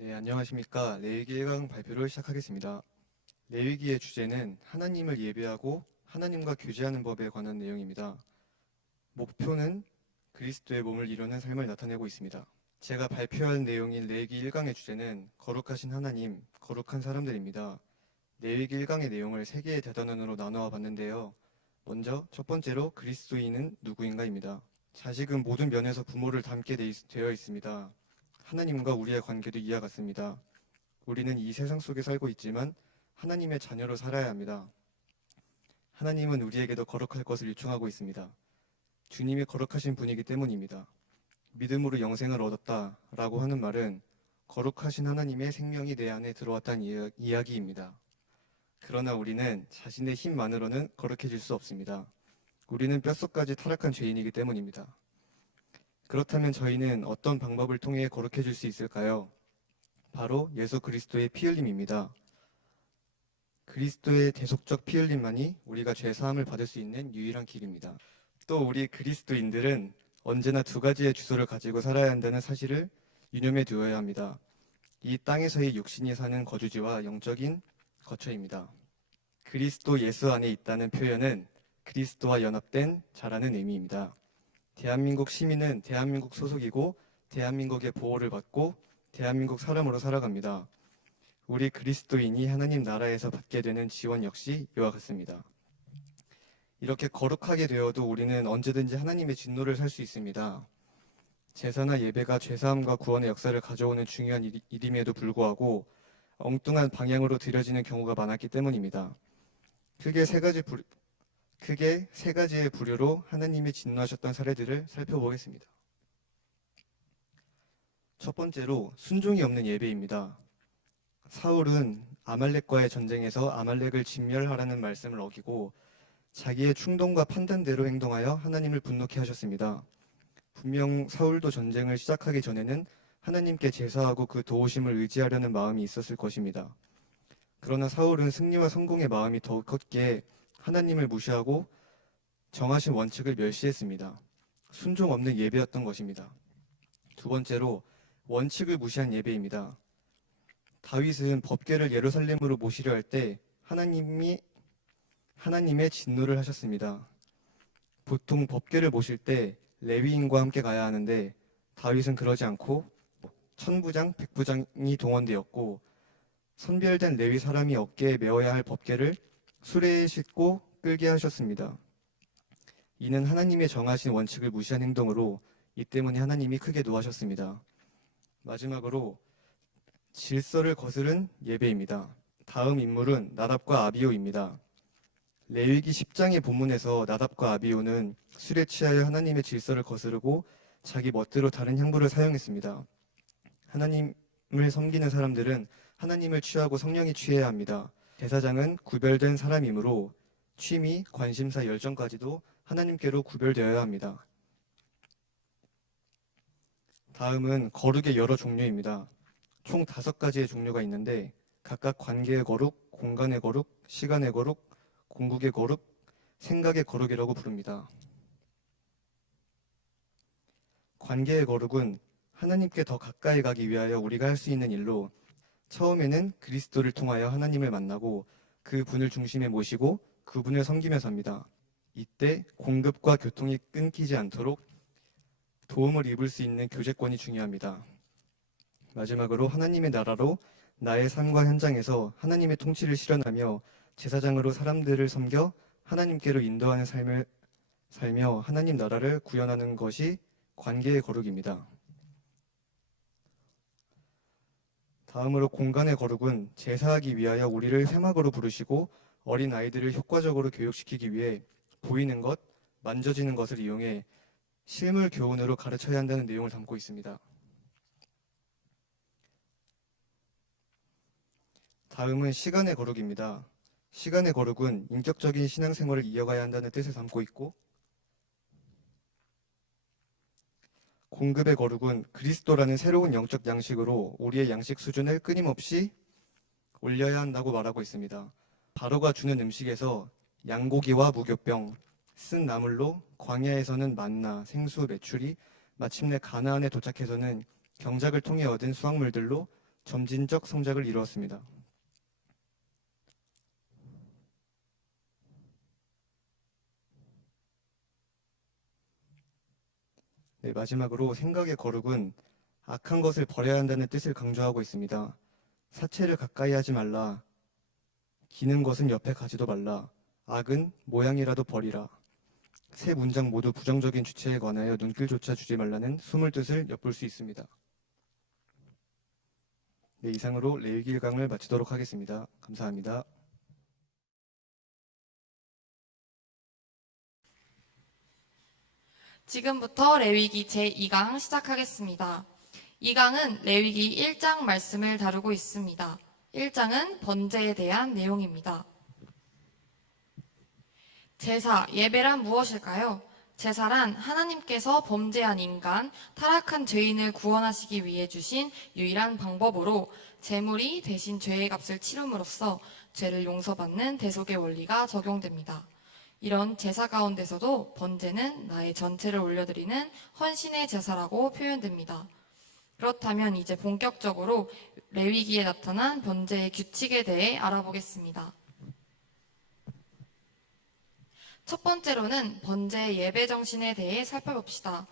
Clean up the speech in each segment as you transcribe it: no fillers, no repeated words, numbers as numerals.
네, 안녕하십니까. 레위기 1강 발표를 시작하겠습니다. 레위기의 주제는 하나님을 예배하고 하나님과 교제하는 법에 관한 내용입니다. 목표는 그리스도의 몸을 이루는 삶을 나타내고 있습니다. 제가 발표할 내용인 레위기 1강의 주제는 거룩하신 하나님, 거룩한 사람들입니다. 레위기 1강의 내용을 3개의 대단원으로 나누어 봤는데요. 먼저 첫 번째로 그리스도인은 누구인가입니다. 자식은 모든 면에서 부모를 닮게 되어 있습니다. 하나님과 우리의 관계도 이와 같습니다. 우리는 이 세상 속에 살고 있지만 하나님의 자녀로 살아야 합니다. 하나님은 우리에게도 거룩할 것을 요청하고 있습니다. 주님이 거룩하신 분이기 때문입니다. 믿음으로 영생을 얻었다 라고 하는 말은 거룩하신 하나님의 생명이 내 안에 들어왔다는 이야기입니다. 그러나 우리는 자신의 힘만으로는 거룩해질 수 없습니다. 우리는 뼛속까지 타락한 죄인이기 때문입니다. 그렇다면 저희는 어떤 방법을 통해 거룩해질 수 있을까요? 바로 예수 그리스도의 피 흘림입니다. 그리스도의 대속적 피 흘림만이 우리가 죄 사함을 받을 수 있는 유일한 길입니다. 또 우리 그리스도인들은 언제나 2가지의 주소를 가지고 살아야 한다는 사실을 유념해 두어야 합니다. 이 땅에서의 육신이 사는 거주지와 영적인 거처입니다. 그리스도 예수 안에 있다는 표현은 그리스도와 연합된 자라는 의미입니다. 대한민국 시민은 대한민국 소속이고 대한민국의 보호를 받고 대한민국 사람으로 살아갑니다. 우리 그리스도인이 하나님 나라에서 받게 되는 지원 역시 이와 같습니다. 이렇게 거룩하게 되어도 우리는 언제든지 하나님의 진노를 살 수 있습니다. 제사나 예배가 죄사함과 구원의 역사를 가져오는 중요한 일임에도 불구하고 엉뚱한 방향으로 드려지는 경우가 많았기 때문입니다. 크게 세 가지의 부류로 하나님이 진노하셨던 사례들을 살펴보겠습니다. 첫 번째로 순종이 없는 예배입니다. 사울은 아말렉과의 전쟁에서 아말렉을 진멸하라는 말씀을 어기고 자기의 충동과 판단대로 행동하여 하나님을 분노케 하셨습니다. 분명 사울도 전쟁을 시작하기 전에는 하나님께 제사하고 그 도우심을 의지하려는 마음이 있었을 것입니다. 그러나 사울은 승리와 성공의 마음이 더욱 컸기에 하나님을 무시하고 정하신 원칙을 멸시했습니다. 순종 없는 예배였던 것입니다. 두 번째로 원칙을 무시한 예배입니다. 다윗은 법궤를 예루살렘으로 모시려 할 때 하나님의 진노를 하셨습니다. 보통 법궤를 모실 때 레위인과 함께 가야 하는데 다윗은 그러지 않고 천부장, 백부장이 동원되었고 선별된 레위 사람이 어깨에 메어야 할 법궤를 수레에 싣고 끌게 하셨습니다. 이는 하나님의 정하신 원칙을 무시한 행동으로 이 때문에 하나님이 크게 노하셨습니다. 마지막으로 질서를 거스른 예배입니다. 다음 인물은 나답과 아비후입니다. 레위기 10장의 본문에서 나답과 아비후는 술에 취하여 하나님의 질서를 거스르고 자기 멋대로 다른 향부를 사용했습니다. 하나님을 섬기는 사람들은 하나님을 취하고 성령이 취해야 합니다. 제사장은 구별된 사람이므로 취미, 관심사, 열정까지도 하나님께로 구별되어야 합니다. 다음은 거룩의 여러 종류입니다. 총 5가지의 종류가 있는데 각각 관계의 거룩, 공간의 거룩, 시간의 거룩, 궁극의 거룩, 생각의 거룩이라고 부릅니다. 관계의 거룩은 하나님께 더 가까이 가기 위하여 우리가 할 수 있는 일로 처음에는 그리스도를 통하여 하나님을 만나고 그 분을 중심에 모시고 그분을 섬기며 삽니다. 이때 공급과 교통이 끊기지 않도록 도움을 입을 수 있는 교제권이 중요합니다. 마지막으로 하나님의 나라로 나의 삶과 현장에서 하나님의 통치를 실현하며 제사장으로 사람들을 섬겨 하나님께로 인도하는 삶을 살며 하나님 나라를 구현하는 것이 관계의 거룩입니다. 다음으로 공간의 거룩은 제사하기 위하여 우리를 회막으로 부르시고 어린 아이들을 효과적으로 교육시키기 위해 보이는 것, 만져지는 것을 이용해 실물 교훈으로 가르쳐야 한다는 내용을 담고 있습니다. 다음은 시간의 거룩입니다. 시간의 거룩은 인격적인 신앙생활을 이어가야 한다는 뜻을 담고 있고 공급의 거룩은 그리스도라는 새로운 영적 양식으로 우리의 양식 수준을 끊임없이 올려야 한다고 말하고 있습니다. 바로가 주는 음식에서 양고기와 무교병, 쓴 나물로 광야에서는 만나, 생수, 메추리, 마침내 가나안에 도착해서는 경작을 통해 얻은 수확물들로 점진적 성장을 이루었습니다. 네, 마지막으로 생각의 거룩은 악한 것을 버려야 한다는 뜻을 강조하고 있습니다. 사체를 가까이 하지 말라. 기는 것은 옆에 가지도 말라. 악은 모양이라도 버리라. 세 문장 모두 부정적인 주체에 관하여 눈길조차 주지 말라는 숨을 뜻을 엿볼 수 있습니다. 네, 이상으로 레위기 1강을 마치도록 하겠습니다. 감사합니다. 지금부터 레위기 제2강 시작하겠습니다. 2강은 레위기 1장 말씀을 다루고 있습니다. 1장은 번제에 대한 내용입니다. 제사, 예배란 무엇일까요? 제사란 하나님께서 범죄한 인간, 타락한 죄인을 구원하시기 위해 주신 유일한 방법으로 제물이 대신 죄의 값을 치름으로써 죄를 용서받는 대속의 원리가 적용됩니다. 이런 제사 가운데서도 번제는 나의 전체를 올려드리는 헌신의 제사라고 표현됩니다. 그렇다면 이제 본격적으로 레위기에 나타난 번제의 규칙에 대해 알아보겠습니다. 첫 번째로는 번제의 예배 정신에 대해 살펴봅시다.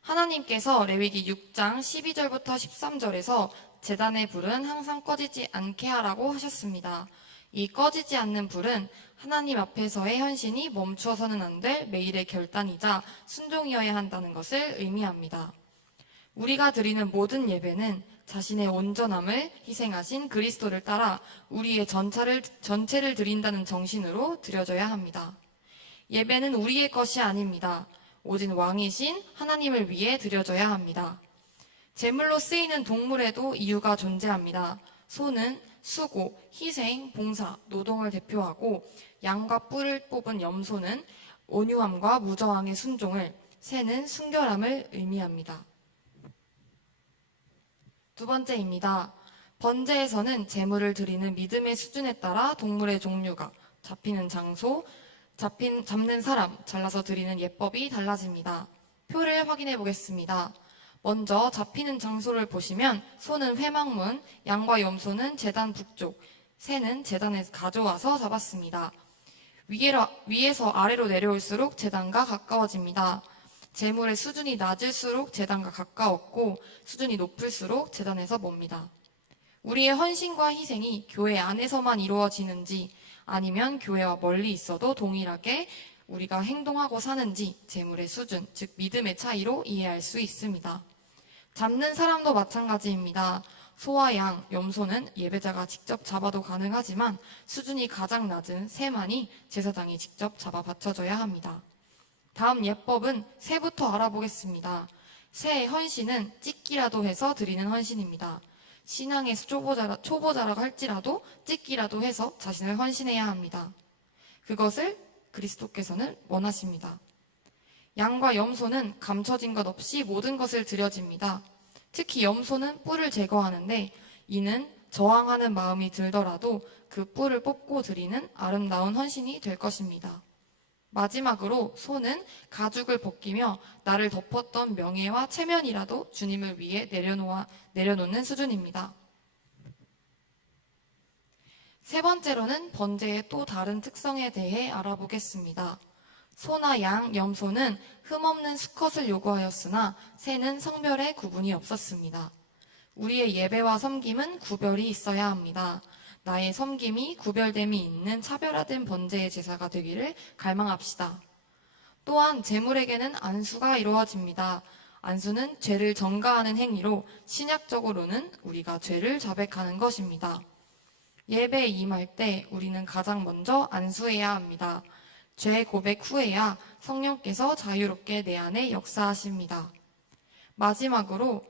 하나님께서 레위기 6장 12절부터 13절에서 제단의 불은 항상 꺼지지 않게 하라고 하셨습니다. 이 꺼지지 않는 불은 하나님 앞에서의 헌신이 멈추어서는 안 될 매일의 결단이자 순종이어야 한다는 것을 의미합니다. 우리가 드리는 모든 예배는 자신의 온전함을 희생하신 그리스도를 따라 우리의 전체를 드린다는 정신으로 드려져야 합니다. 예배는 우리의 것이 아닙니다. 오직 왕이신 하나님을 위해 드려져야 합니다. 제물로 쓰이는 동물에도 이유가 존재합니다. 소는 수고, 희생, 봉사, 노동을 대표하고 양과 뿔을 뽑은 염소는 온유함과 무저항의 순종을, 새는 순결함을 의미합니다. 두 번째입니다. 번제에서는 제물을 드리는 믿음의 수준에 따라 동물의 종류가, 잡히는 장소, 잡는 사람, 잘라서 드리는 예법이 달라집니다. 표를 확인해 보겠습니다. 먼저 잡히는 장소를 보시면 소는 회막문, 양과 염소는 제단 북쪽, 새는 제단에서 가져와서 잡았습니다. 위에서 아래로 내려올수록 제단과 가까워집니다. 제물의 수준이 낮을수록 제단과 가까웠고 수준이 높을수록 제단에서 멉니다. 우리의 헌신과 희생이 교회 안에서만 이루어지는지 아니면 교회와 멀리 있어도 동일하게 우리가 행동하고 사는지 제물의 수준, 즉 믿음의 차이로 이해할 수 있습니다. 잡는 사람도 마찬가지입니다. 소와 양, 염소는 예배자가 직접 잡아도 가능하지만 수준이 가장 낮은 새만이 제사장이 직접 잡아 바쳐줘야 합니다. 다음 예법은 새부터 알아보겠습니다. 새의 헌신은 찢기라도 해서 드리는 헌신입니다. 신앙의 초보자라고 할지라도 찢기라도 해서 자신을 헌신해야 합니다. 그것을 그리스도께서는 원하십니다. 양과 염소는 감춰진 것 없이 모든 것을 드려집니다. 특히 염소는 뿔을 제거하는데 이는 저항하는 마음이 들더라도 그 뿔을 뽑고 드리는 아름다운 헌신이 될 것입니다. 마지막으로 소는 가죽을 벗기며 나를 덮었던 명예와 체면이라도 주님을 위해 내려놓는 수준입니다. 세 번째로는 번제의 또 다른 특성에 대해 알아보겠습니다. 소나 양, 염소는 흠없는 수컷을 요구하였으나 새는 성별에 구분이 없었습니다. 우리의 예배와 섬김은 구별이 있어야 합니다. 나의 섬김이 구별됨이 있는 차별화된 번제의 제사가 되기를 갈망합시다. 또한 제물에게는 안수가 이루어집니다. 안수는 죄를 전가하는 행위로 신약적으로는 우리가 죄를 자백하는 것입니다. 예배에 임할 때 우리는 가장 먼저 안수해야 합니다. 죄 고백 후에야 성령께서 자유롭게 내 안에 역사하십니다. 마지막으로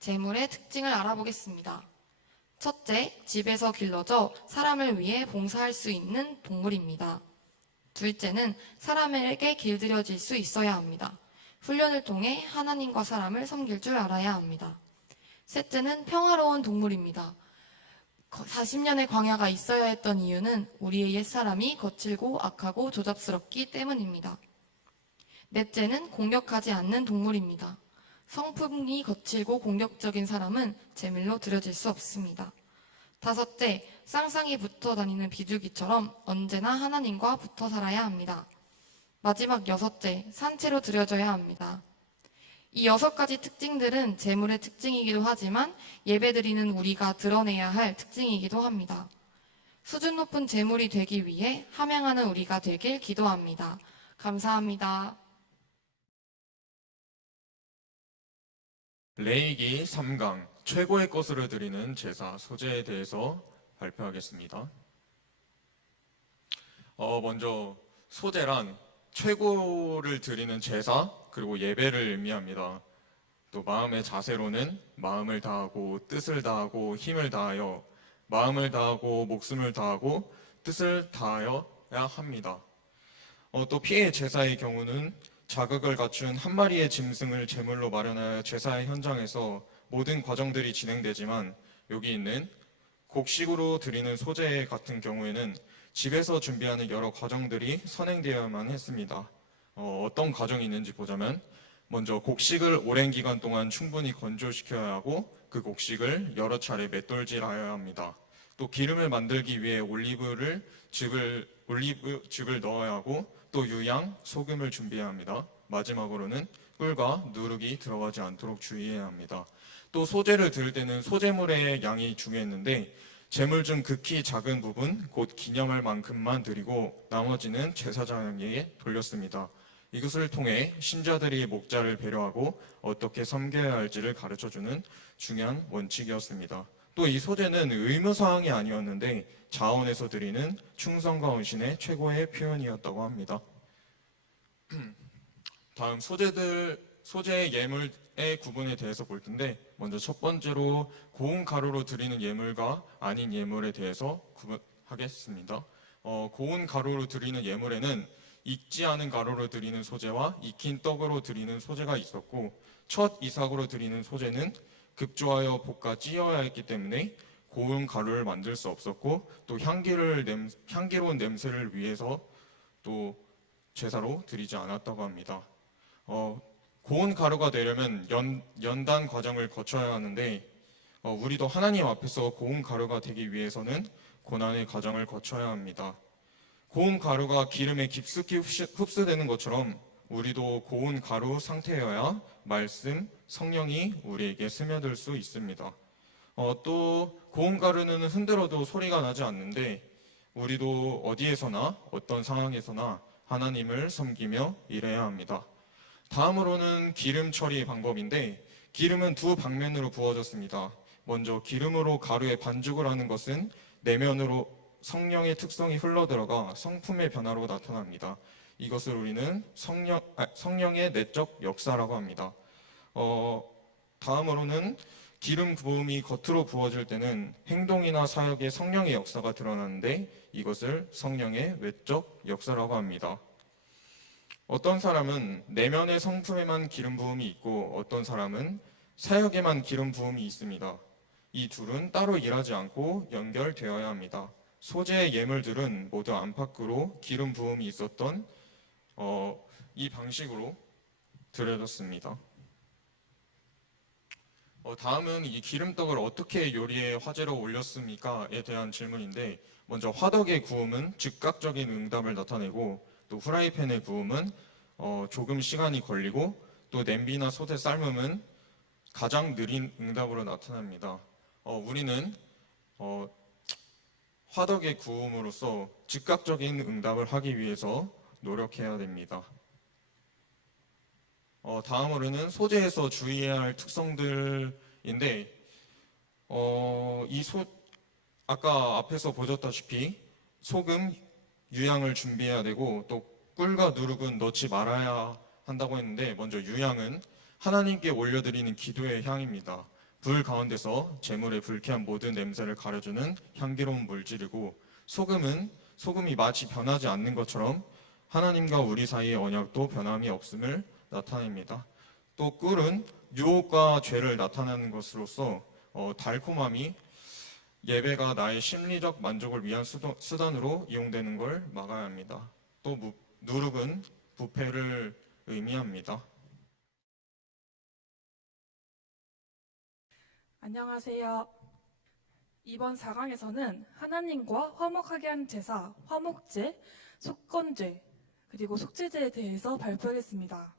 제물의 특징을 알아보겠습니다. 첫째, 집에서 길러져 사람을 위해 봉사할 수 있는 동물입니다. 둘째는 사람에게 길들여질 수 있어야 합니다. 훈련을 통해 하나님과 사람을 섬길 줄 알아야 합니다. 셋째는 평화로운 동물입니다. 40년의 광야가 있어야 했던 이유는 우리의 옛사람이 거칠고 악하고 조잡스럽기 때문입니다. 넷째는 공격하지 않는 동물입니다. 성품이 거칠고 공격적인 사람은 제물로 드려질 수 없습니다. 다섯째, 쌍쌍이 붙어 다니는 비둘기처럼 언제나 하나님과 붙어 살아야 합니다. 마지막 여섯째, 산채로 드려져야 합니다. 이 6가지 특징들은 제물의 특징이기도 하지만 예배드리는 우리가 드러내야 할 특징이기도 합니다. 수준 높은 제물이 되기 위해 함양하는 우리가 되길 기도합니다. 감사합니다. 레위기 3강 최고의 것으로 드리는 제사 소제에 대해서 발표하겠습니다. 먼저 소제란 최고를 드리는 제사 그리고 예배를 의미합니다. 또 마음의 자세로는 마음을 다하고 뜻을 다하고 힘을 다하여 마음을 다하고 목숨을 다하고 뜻을 다하여야 합니다. 또 피해 제사의 경우는 자격을 갖춘 한 마리의 짐승을 제물로 마련하여 제사의 현장에서 모든 과정들이 진행되지만 여기 있는 곡식으로 드리는 소제 같은 경우에는 집에서 준비하는 여러 과정들이 선행되어야만 했습니다. 어떤 과정이 있는지 보자면 먼저 곡식을 오랜 기간 동안 충분히 건조시켜야 하고 그 곡식을 여러 차례 맷돌질하여야 합니다. 또 기름을 만들기 위해 올리브즙을 넣어야 하고 또 유향, 소금을 준비해야 합니다. 마지막으로는 꿀과 누룩이 들어가지 않도록 주의해야 합니다. 또 소제를 드릴 때는 소제물의 양이 중요했는데 제물 중 극히 작은 부분, 곧 기념할 만큼만 드리고 나머지는 제사장에게 돌렸습니다. 이것을 통해 신자들이 목자를 배려하고 어떻게 섬겨야 할지를 가르쳐주는 중요한 원칙이었습니다. 또 이 소제는 의무사항이 아니었는데 자원에서 드리는 충성과 헌신의 최고의 표현이었다고 합니다. 다음 소제의 예물의 구분에 대해서 볼 텐데 먼저 첫 번째로 고운 가루로 드리는 예물과 아닌 예물에 대해서 구분하겠습니다. 고운 가루로 드리는 예물에는 익지 않은 가루로 드리는 소제와 익힌 떡으로 드리는 소제가 있었고 첫 이삭으로 드리는 소제는 급조하여 볶아 찌어야 했기 때문에 고운 가루를 만들 수 없었고 또 향기로운 냄새를 위해서 또 제사로 드리지 않았다고 합니다. 고운 가루가 되려면 연단 과정을 거쳐야 하는데 우리도 하나님 앞에서 고운 가루가 되기 위해서는 고난의 과정을 거쳐야 합니다. 고운 가루가 기름에 깊숙이 흡수되는 것처럼 우리도 고운 가루 상태여야 말씀, 성령이 우리에게 스며들 수 있습니다. 또 고운 가루는 흔들어도 소리가 나지 않는데 우리도 어디에서나 어떤 상황에서나 하나님을 섬기며 일해야 합니다. 다음으로는 기름 처리 방법인데 기름은 두 방면으로 부어졌습니다. 먼저 기름으로 가루에 반죽을 하는 것은 내면으로 성령의 특성이 흘러들어가 성품의 변화로 나타납니다. 이것을 우리는 성령의 내적 역사라고 합니다. 다음으로는 기름 부음이 겉으로 부어질 때는 행동이나 사역에 성령의 역사가 드러나는데 이것을 성령의 외적 역사라고 합니다. 어떤 사람은 내면의 성품에만 기름 부음이 있고 어떤 사람은 사역에만 기름 부음이 있습니다. 이 둘은 따로 일하지 않고 연결되어야 합니다. 소제의 예물들은 모두 안팎으로 기름 부음이 있었던 이 방식으로 드려졌습니다. 다음은 이 기름떡을 어떻게 요리의 화제로 올렸습니까?에 대한 질문인데 먼저 화덕의 구움은 즉각적인 응답을 나타내고 또 후라이팬의 구움은 조금 시간이 걸리고 또 냄비나 솥의 삶음은 가장 느린 응답으로 나타납니다. 우리는 화덕의 구움으로써 즉각적인 응답을 하기 위해서 노력해야 됩니다. 다음으로는 소제에서 주의해야 할 특성들인데 아까 앞에서 보셨다시피 소금, 유향을 준비해야 되고 또 꿀과 누룩은 넣지 말아야 한다고 했는데 먼저 유향은 하나님께 올려드리는 기도의 향입니다. 불 가운데서 제물의 불쾌한 모든 냄새를 가려주는 향기로운 물질이고 소금이 마치 변하지 않는 것처럼 하나님과 우리 사이의 언약도 변함이 없음을 나타냅니다. 또 꿀은 유혹과 죄를 나타내는 것으로서 달콤함이 예배가 나의 심리적 만족을 위한 수단으로 이용되는 걸 막아야 합니다. 또 누룩은 부패를 의미합니다. 안녕하세요. 이번 4강에서는 하나님과 화목하게 하는 제사, 화목제, 속건제, 그리고 속죄제에 대해서 발표하겠습니다.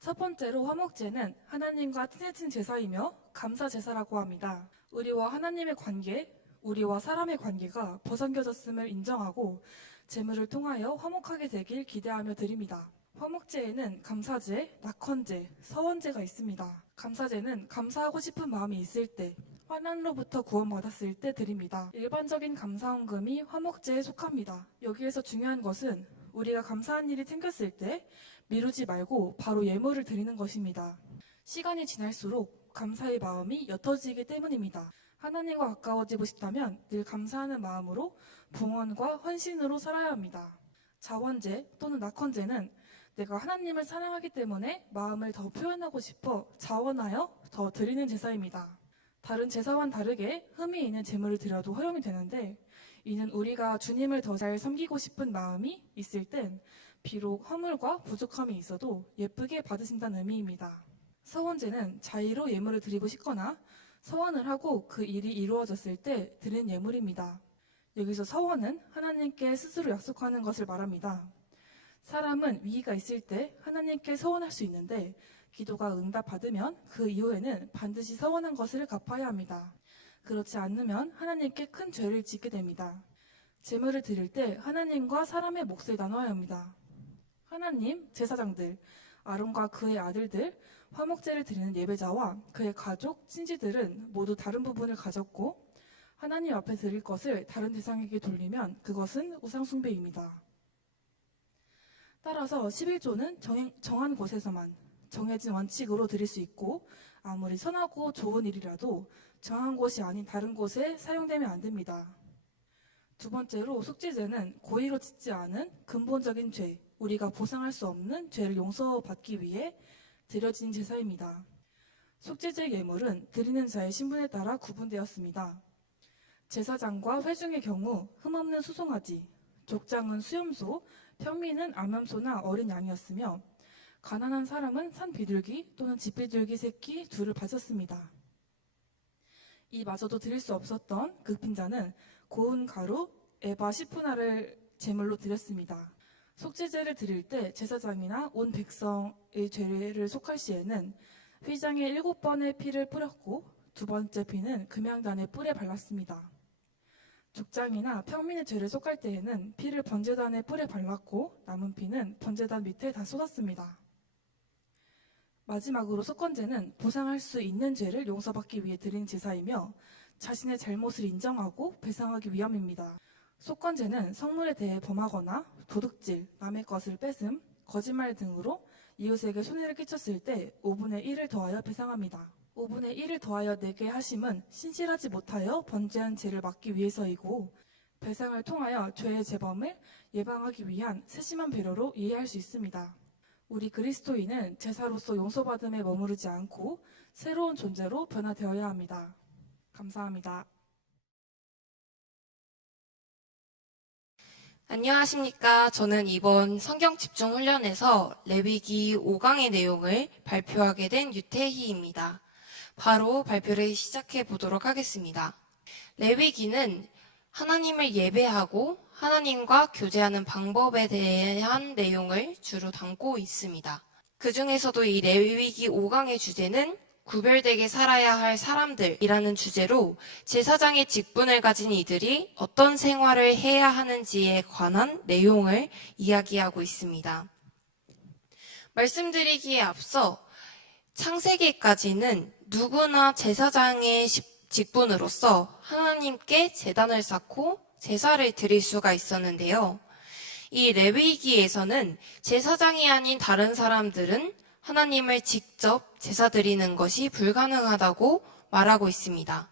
첫 번째로 화목제는 하나님과 친해진 제사이며 감사 제사라고 합니다. 우리와 하나님의 관계, 우리와 사람의 관계가 보상겨졌음을 인정하고 제물을 통하여 화목하게 되길 기대하며 드립니다. 화목제에는 감사제, 낙헌제, 서원제가 있습니다. 감사제는 감사하고 싶은 마음이 있을 때, 환난으로부터 구원받았을 때 드립니다. 일반적인 감사헌금이 화목제에 속합니다. 여기에서 중요한 것은 우리가 감사한 일이 생겼을 때 미루지 말고 바로 예물을 드리는 것입니다. 시간이 지날수록 감사의 마음이 옅어지기 때문입니다. 하나님과 가까워지고 싶다면 늘 감사하는 마음으로 봉헌과 헌신으로 살아야 합니다. 자원제 또는 낙헌제는 내가 하나님을 사랑하기 때문에 마음을 더 표현하고 싶어 자원하여 더 드리는 제사입니다. 다른 제사와는 다르게 흠이 있는 제물을 드려도 허용이 되는데, 이는 우리가 주님을 더 잘 섬기고 싶은 마음이 있을 땐 비록 허물과 부족함이 있어도 예쁘게 받으신다는 의미입니다. 서원제는 자의로 예물을 드리고 싶거나 서원을 하고 그 일이 이루어졌을 때 드린 예물입니다. 여기서 서원은 하나님께 스스로 약속하는 것을 말합니다. 사람은 위기가 있을 때 하나님께 서원할 수 있는데 기도가 응답받으면 그 이후에는 반드시 서원한 것을 갚아야 합니다. 그렇지 않으면 하나님께 큰 죄를 짓게 됩니다. 제물을 드릴 때 하나님과 사람의 몫을 나눠야 합니다. 하나님, 제사장들, 아론과 그의 아들들, 화목제를 드리는 예배자와 그의 가족, 친지들은 모두 다른 부분을 가졌고 하나님 앞에 드릴 것을 다른 대상에게 돌리면 그것은 우상숭배입니다. 따라서 11조는 정한 곳에서만 정해진 원칙으로 드릴 수 있고 아무리 선하고 좋은 일이라도 정한 곳이 아닌 다른 곳에 사용되면 안 됩니다. 두 번째로 속죄제는 고의로 짓지 않은 근본적인 죄, 우리가 보상할 수 없는 죄를 용서받기 위해 드려진 제사입니다. 속죄제 예물은 드리는 자의 신분에 따라 구분되었습니다. 제사장과 회중의 경우 흠없는 수송아지, 족장은 수염소, 평민은 암염소나 어린 양이었으며 가난한 사람은 산 비둘기 또는 집비둘기 새끼 둘을 바쳤습니다. 이마저도 드릴 수 없었던 급빈자는 고운 가루, 에바 10분할을 제물로 드렸습니다. 속죄제를 드릴 때 제사장이나 온 백성의 죄를 속할 시에는 휘장에 7번의 피를 뿌렸고 두 번째 피는 금양단의 뿔에 발랐습니다. 족장이나 평민의 죄를 속할 때에는 피를 번제단의 뿔에 발랐고 남은 피는 번제단 밑에 다 쏟았습니다. 마지막으로 속건제는 보상할 수 있는 죄를 용서받기 위해 드린 제사이며 자신의 잘못을 인정하고 배상하기 위함입니다. 속건제는 성물에 대해 범하거나 도둑질, 남의 것을 뺏음, 거짓말 등으로 이웃에게 손해를 끼쳤을 때 5분의 1을 더하여 배상합니다. 5분의 1을 더하여 내게 하심은 신실하지 못하여 번제한 죄를 막기 위해서이고 배상을 통하여 죄의 재범을 예방하기 위한 세심한 배려로 이해할 수 있습니다. 우리 그리스도인은 제사로서 용서받음에 머무르지 않고 새로운 존재로 변화되어야 합니다. 감사합니다. 안녕하십니까. 저는 이번 성경 집중 훈련에서 레위기 5강의 내용을 발표하게 된 유태희입니다. 바로 발표를 시작해 보도록 하겠습니다. 레위기는 하나님을 예배하고 하나님과 교제하는 방법에 대한 내용을 주로 담고 있습니다. 그 중에서도 이 레위기 5강의 주제는 구별되게 살아야 할 사람들이라는 주제로 제사장의 직분을 가진 이들이 어떤 생활을 해야 하는지에 관한 내용을 이야기하고 있습니다. 말씀드리기에 앞서 창세기까지는 누구나 제사장의 직분으로서 하나님께 제단을 쌓고 제사를 드릴 수가 있었는데요. 이 레위기에서는 제사장이 아닌 다른 사람들은 하나님을 직접 제사 드리는 것이 불가능하다고 말하고 있습니다.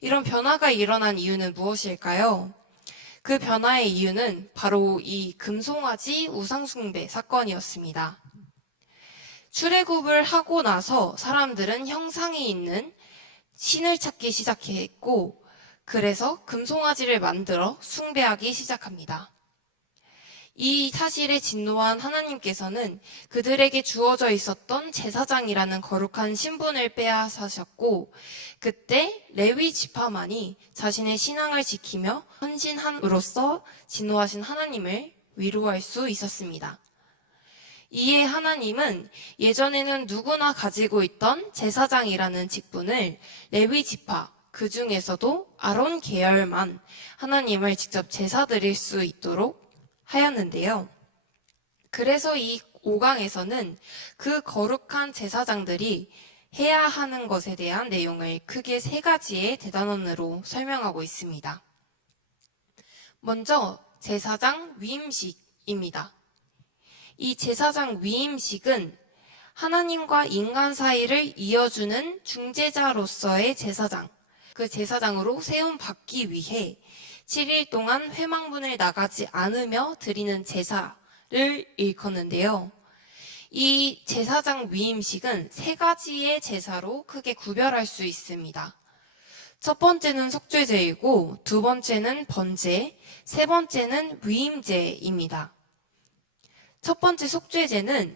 이런 변화가 일어난 이유는 무엇일까요? 그 변화의 이유는 바로 이 금송아지 우상숭배 사건이었습니다. 출애굽을 하고 나서 사람들은 형상이 있는 신을 찾기 시작했고 그래서 금송아지를 만들어 숭배하기 시작합니다. 이 사실에 진노한 하나님께서는 그들에게 주어져 있었던 제사장이라는 거룩한 신분을 빼앗으셨고, 그때 레위 지파만이 자신의 신앙을 지키며 헌신함으로써 진노하신 하나님을 위로할 수 있었습니다. 이에 하나님은 예전에는 누구나 가지고 있던 제사장이라는 직분을 레위 지파, 그 중에서도 아론 계열만 하나님을 직접 제사 드릴 수 있도록 하였는데요. 그래서 이 5강에서는 그 거룩한 제사장들이 해야 하는 것에 대한 내용을 크게 3가지의 대단원으로 설명하고 있습니다. 먼저 제사장 위임식입니다. 이 제사장 위임식은 하나님과 인간 사이를 이어주는 중재자로서의 제사장, 그 제사장으로 세움받기 위해 7일 동안 회망문을 나가지 않으며 드리는 제사를 일컫는데요. 이 제사장 위임식은 3가지의 제사로 크게 구별할 수 있습니다. 첫 번째는 속죄제이고, 2번째는 번제, 3번째는 위임제입니다. 첫 번째 속죄제는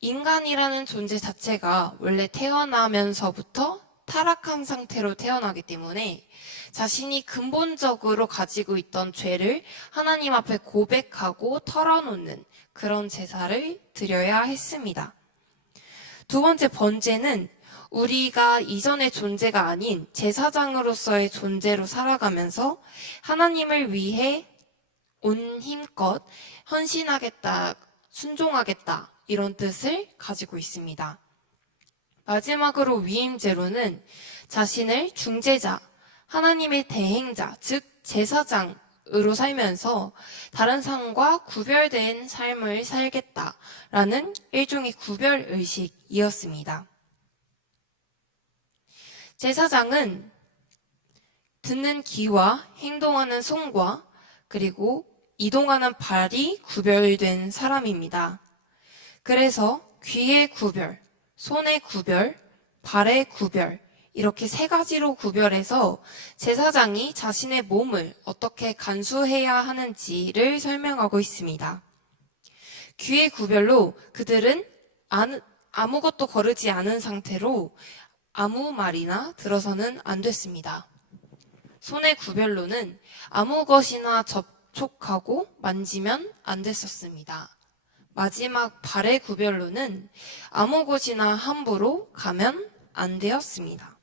인간이라는 존재 자체가 원래 태어나면서부터 타락한 상태로 태어나기 때문에 자신이 근본적으로 가지고 있던 죄를 하나님 앞에 고백하고 털어놓는 그런 제사를 드려야 했습니다. 2번째 번제는 우리가 이전의 존재가 아닌 제사장으로서의 존재로 살아가면서 하나님을 위해 온 힘껏 헌신하겠다, 순종하겠다, 이런 뜻을 가지고 있습니다. 마지막으로 위임제로는 자신을 중재자, 하나님의 대행자, 즉 제사장으로 살면서 다른 사람과 구별된 삶을 살겠다라는 일종의 구별의식이었습니다. 제사장은 듣는 귀와 행동하는 손과 그리고 이동하는 발이 구별된 사람입니다. 그래서 귀의 구별, 손의 구별, 발의 구별, 이렇게 3가지로 구별해서 제사장이 자신의 몸을 어떻게 간수해야 하는지를 설명하고 있습니다. 귀의 구별로 그들은 아무것도 거르지 않은 상태로 아무 말이나 들어서는 안 됐습니다. 손의 구별로는 아무 것이나 접촉하고 만지면 안 됐었습니다. 마지막 발의 구별로는 아무 곳이나 함부로 가면 안 되었습니다.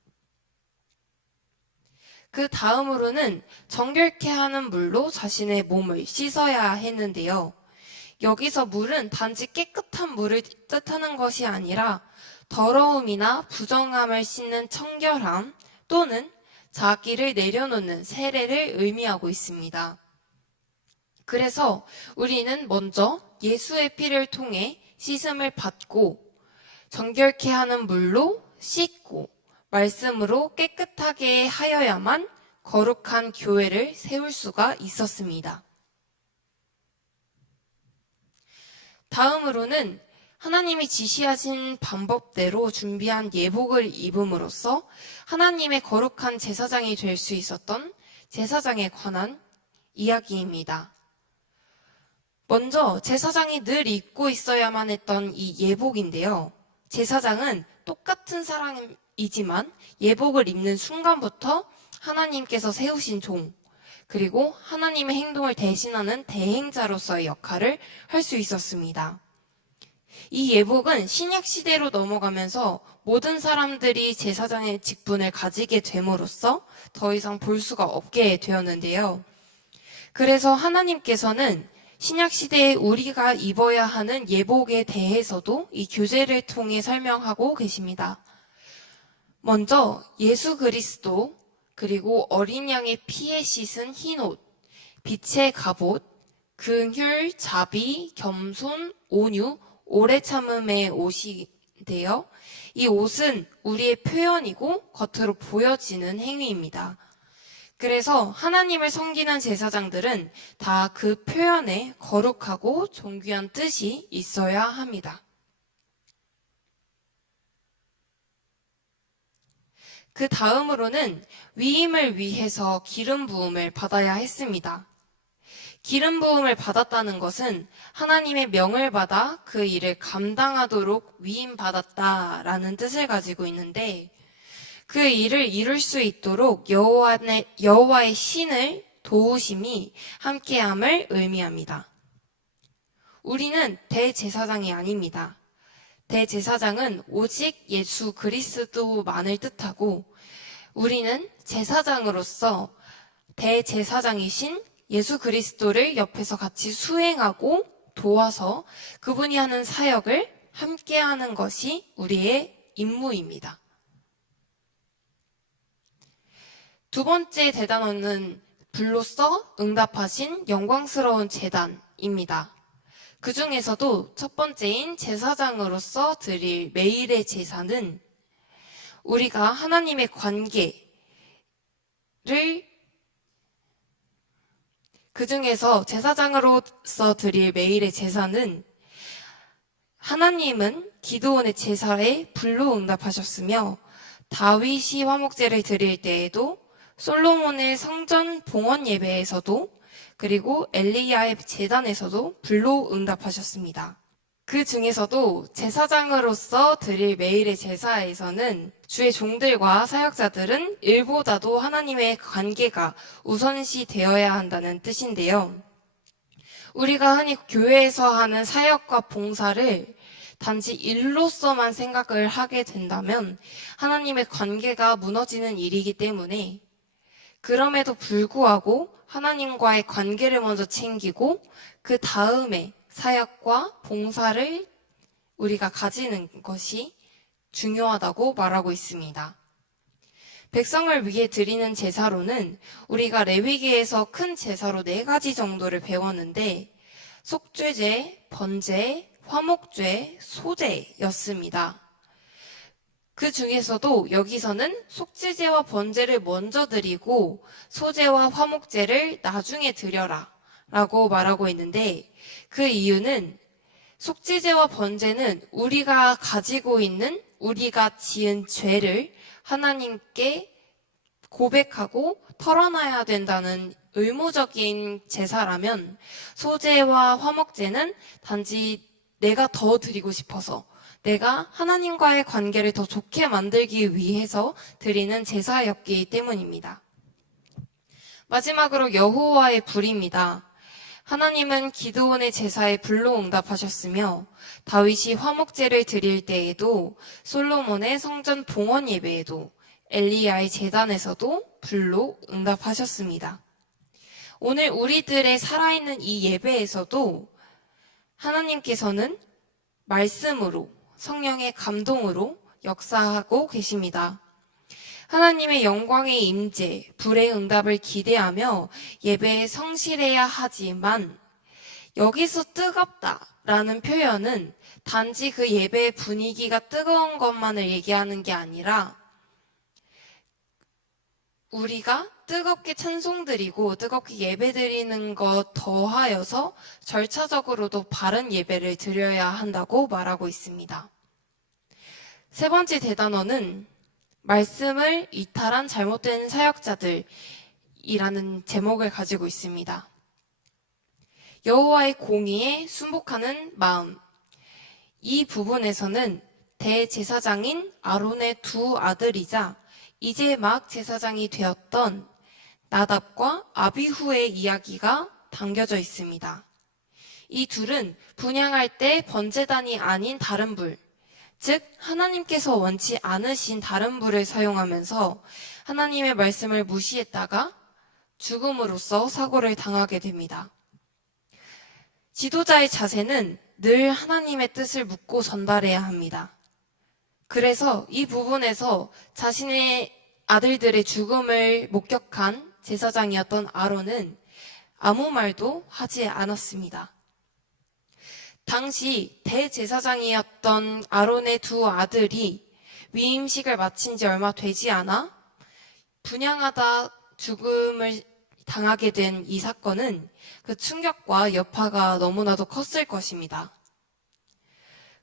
그 다음으로는 정결케 하는 물로 자신의 몸을 씻어야 했는데요. 여기서 물은 단지 깨끗한 물을 뜻하는 것이 아니라 더러움이나 부정함을 씻는 청결함 또는 자기를 내려놓는 세례를 의미하고 있습니다. 그래서 우리는 먼저 예수의 피를 통해 씻음을 받고 정결케 하는 물로 씻고 말씀으로 깨끗하게 하여야만 거룩한 교회를 세울 수가 있었습니다. 다음으로는 하나님이 지시하신 방법대로 준비한 예복을 입음으로써 하나님의 거룩한 제사장이 될 수 있었던 제사장에 관한 이야기입니다. 먼저 제사장이 늘 입고 있어야만 했던 이 예복인데요. 제사장은 똑같은 사람이지만 예복을 입는 순간부터 하나님께서 세우신 종, 그리고 하나님의 행동을 대신하는 대행자로서의 역할을 할 수 있었습니다. 이 예복은 신약 시대로 넘어가면서 모든 사람들이 제사장의 직분을 가지게 됨으로써 더 이상 볼 수가 없게 되었는데요. 그래서 하나님께서는 신약 시대에 우리가 입어야 하는 예복에 대해서도 이 교제를 통해 설명하고 계십니다. 먼저 예수 그리스도, 그리고 어린 양의 피에 씻은 흰옷, 빛의 갑옷, 긍휼, 자비, 겸손, 온유, 오래 참음의 옷인데요. 이 옷은 우리의 표현이고 겉으로 보여지는 행위입니다. 그래서 하나님을 섬기는 제사장들은 다 그 표현에 거룩하고 존귀한 뜻이 있어야 합니다. 그 다음으로는 위임을 위해서 기름 부음을 받아야 했습니다. 기름 부음을 받았다는 것은 하나님의 명을 받아 그 일을 감당하도록 위임받았다라는 뜻을 가지고 있는데, 그 일을 이룰 수 있도록 여호와의 신을 도우심이 함께함을 의미합니다. 우리는 대제사장이 아닙니다. 대제사장은 오직 예수 그리스도만을 뜻하고, 우리는 제사장으로서 대제사장이신 예수 그리스도를 옆에서 같이 수행하고 도와서 그분이 하는 사역을 함께 하는 것이 우리의 임무입니다. 두 번째 대단원은 불로써 응답하신 영광스러운 제단입니다. 그 중에서도 첫 번째인 제사장으로서 드릴 매일의 제사는 우리가 하나님의 관계를, 그 중에서 제사장으로서 드릴 매일의 제사는 하나님은 기드온의 제사에 불로 응답하셨으며, 다윗이 화목제를 드릴 때에도, 솔로몬의 성전 봉헌 예배에서도, 그리고 엘리야의 제단에서도 불로 응답하셨습니다. 그 중에서도 제사장으로서 드릴 매일의 제사에서는 주의 종들과 사역자들은 일보다도 하나님의 관계가 우선시 되어야 한다는 뜻인데요. 우리가 흔히 교회에서 하는 사역과 봉사를 단지 일로서만 생각을 하게 된다면 하나님의 관계가 무너지는 일이기 때문에, 그럼에도 불구하고 하나님과의 관계를 먼저 챙기고 그 다음에 사역과 봉사를 우리가 가지는 것이 중요하다고 말하고 있습니다. 백성을 위해 드리는 제사로는 우리가 레위기에서 큰 제사로 4가지 정도를 배웠는데, 속죄제, 번제, 화목죄, 소제였습니다. 그 중에서도 여기서는 속죄제와 번제를 먼저 드리고 소제와 화목제를 나중에 드려라 라고 말하고 있는데, 그 이유는 속죄제와 번제는 우리가 가지고 있는, 우리가 지은 죄를 하나님께 고백하고 털어놔야 된다는 의무적인 제사라면, 소제와 화목제는 단지 내가 더 드리고 싶어서, 내가 하나님과의 관계를 더 좋게 만들기 위해서 드리는 제사였기 때문입니다. 마지막으로 여호와의 불입니다. 하나님은 기드온의 제사에 불로 응답하셨으며, 다윗이 화목제를 드릴 때에도, 솔로몬의 성전 봉헌 예배에도, 엘리야의 제단에서도 불로 응답하셨습니다. 오늘 우리들의 살아있는 이 예배에서도 하나님께서는 말씀으로, 성령의 감동으로 역사하고 계십니다. 하나님의 영광의 임재, 불의 응답을 기대하며 예배에 성실해야 하지만, 여기서 뜨겁다라는 표현은 단지 그 예배의 분위기가 뜨거운 것만을 얘기하는 게 아니라, 우리가 뜨겁게 찬송드리고 뜨겁게 예배드리는 것 더하여서 절차적으로도 바른 예배를 드려야 한다고 말하고 있습니다. 세 번째 대단원은 말씀을 이탈한 잘못된 사역자들이라는 제목을 가지고 있습니다. 여호와의 공의에 순복하는 마음. 이 부분에서는 대제사장인 아론의 두 아들이자 이제 막 제사장이 되었던 나답과 아비후의 이야기가 담겨져 있습니다. 이 둘은 분향할 때 번제단이 아닌 다른 불, 즉 하나님께서 원치 않으신 다른 불을 사용하면서 하나님의 말씀을 무시했다가 죽음으로써 사고를 당하게 됩니다. 지도자의 자세는 늘 하나님의 뜻을 묻고 전달해야 합니다. 그래서 이 부분에서 자신의 아들들의 죽음을 목격한 제사장이었던 아론은 아무 말도 하지 않았습니다. 당시 대제사장이었던 아론의 두 아들이 위임식을 마친 지 얼마 되지 않아 분향하다 죽음을 당하게 된 이 사건은 그 충격과 여파가 너무나도 컸을 것입니다.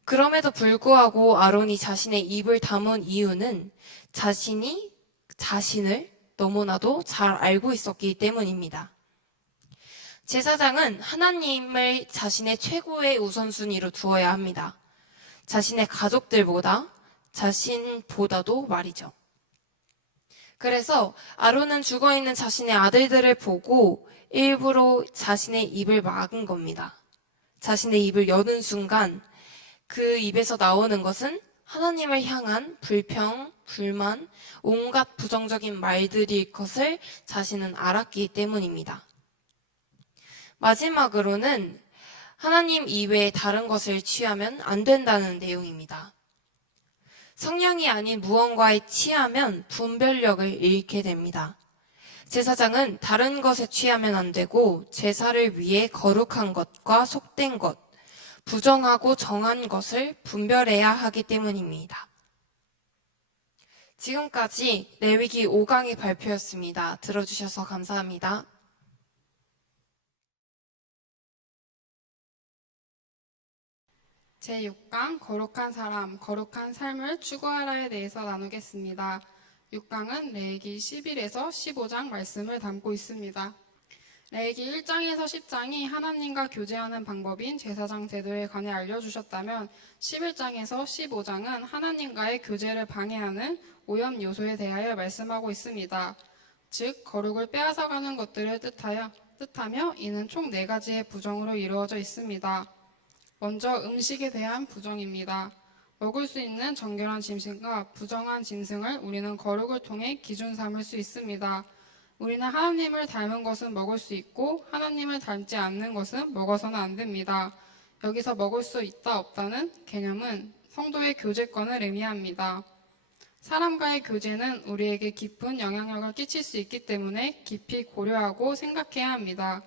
그럼에도 불구하고 아론이 자신의 입을 다문 이유는 자신이 자신을 너무나도 잘 알고 있었기 때문입니다. 제사장은 하나님을 자신의 최고의 우선순위로 두어야 합니다. 자신의 가족들보다, 자신보다도 말이죠. 그래서 아론은 죽어있는 자신의 아들들을 보고 일부러 자신의 입을 막은 겁니다. 자신의 입을 여는 순간 그 입에서 나오는 것은 하나님을 향한 불평, 불만, 온갖 부정적인 말들일 것을 자신은 알았기 때문입니다. 마지막으로는 하나님 이외에 다른 것을 취하면 안 된다는 내용입니다. 성령이 아닌 무언가에 취하면 분별력을 잃게 됩니다. 제사장은 다른 것에 취하면 안 되고 제사를 위해 거룩한 것과 속된 것, 부정하고 정한 것을 분별해야 하기 때문입니다. 지금까지 레위기 5강의 발표였습니다. 들어주셔서 감사합니다. 제6강 거룩한 사람, 거룩한 삶을 추구하라에 대해서 나누겠습니다. 6강은 레위기 11에서 15장 말씀을 담고 있습니다. 레위기 1장에서 10장이 하나님과 교제하는 방법인 제사장 제도에 관해 알려주셨다면 11장에서 15장은 하나님과의 교제를 방해하는 오염 요소에 대하여 말씀하고 있습니다. 즉 거룩을 빼앗아가는 것들을 뜻하며 이는 총 4가지의 부정으로 이루어져 있습니다. 먼저 음식에 대한 부정입니다. 먹을 수 있는 정결한 짐승과 부정한 짐승을 우리는 거룩을 통해 기준 삼을 수 있습니다. 우리는 하나님을 닮은 것은 먹을 수 있고 하나님을 닮지 않는 것은 먹어서는 안 됩니다. 여기서 먹을 수 있다 없다는 개념은 성도의 교제권을 의미합니다. 사람과의 교제는 우리에게 깊은 영향력을 끼칠 수 있기 때문에 깊이 고려하고 생각해야 합니다.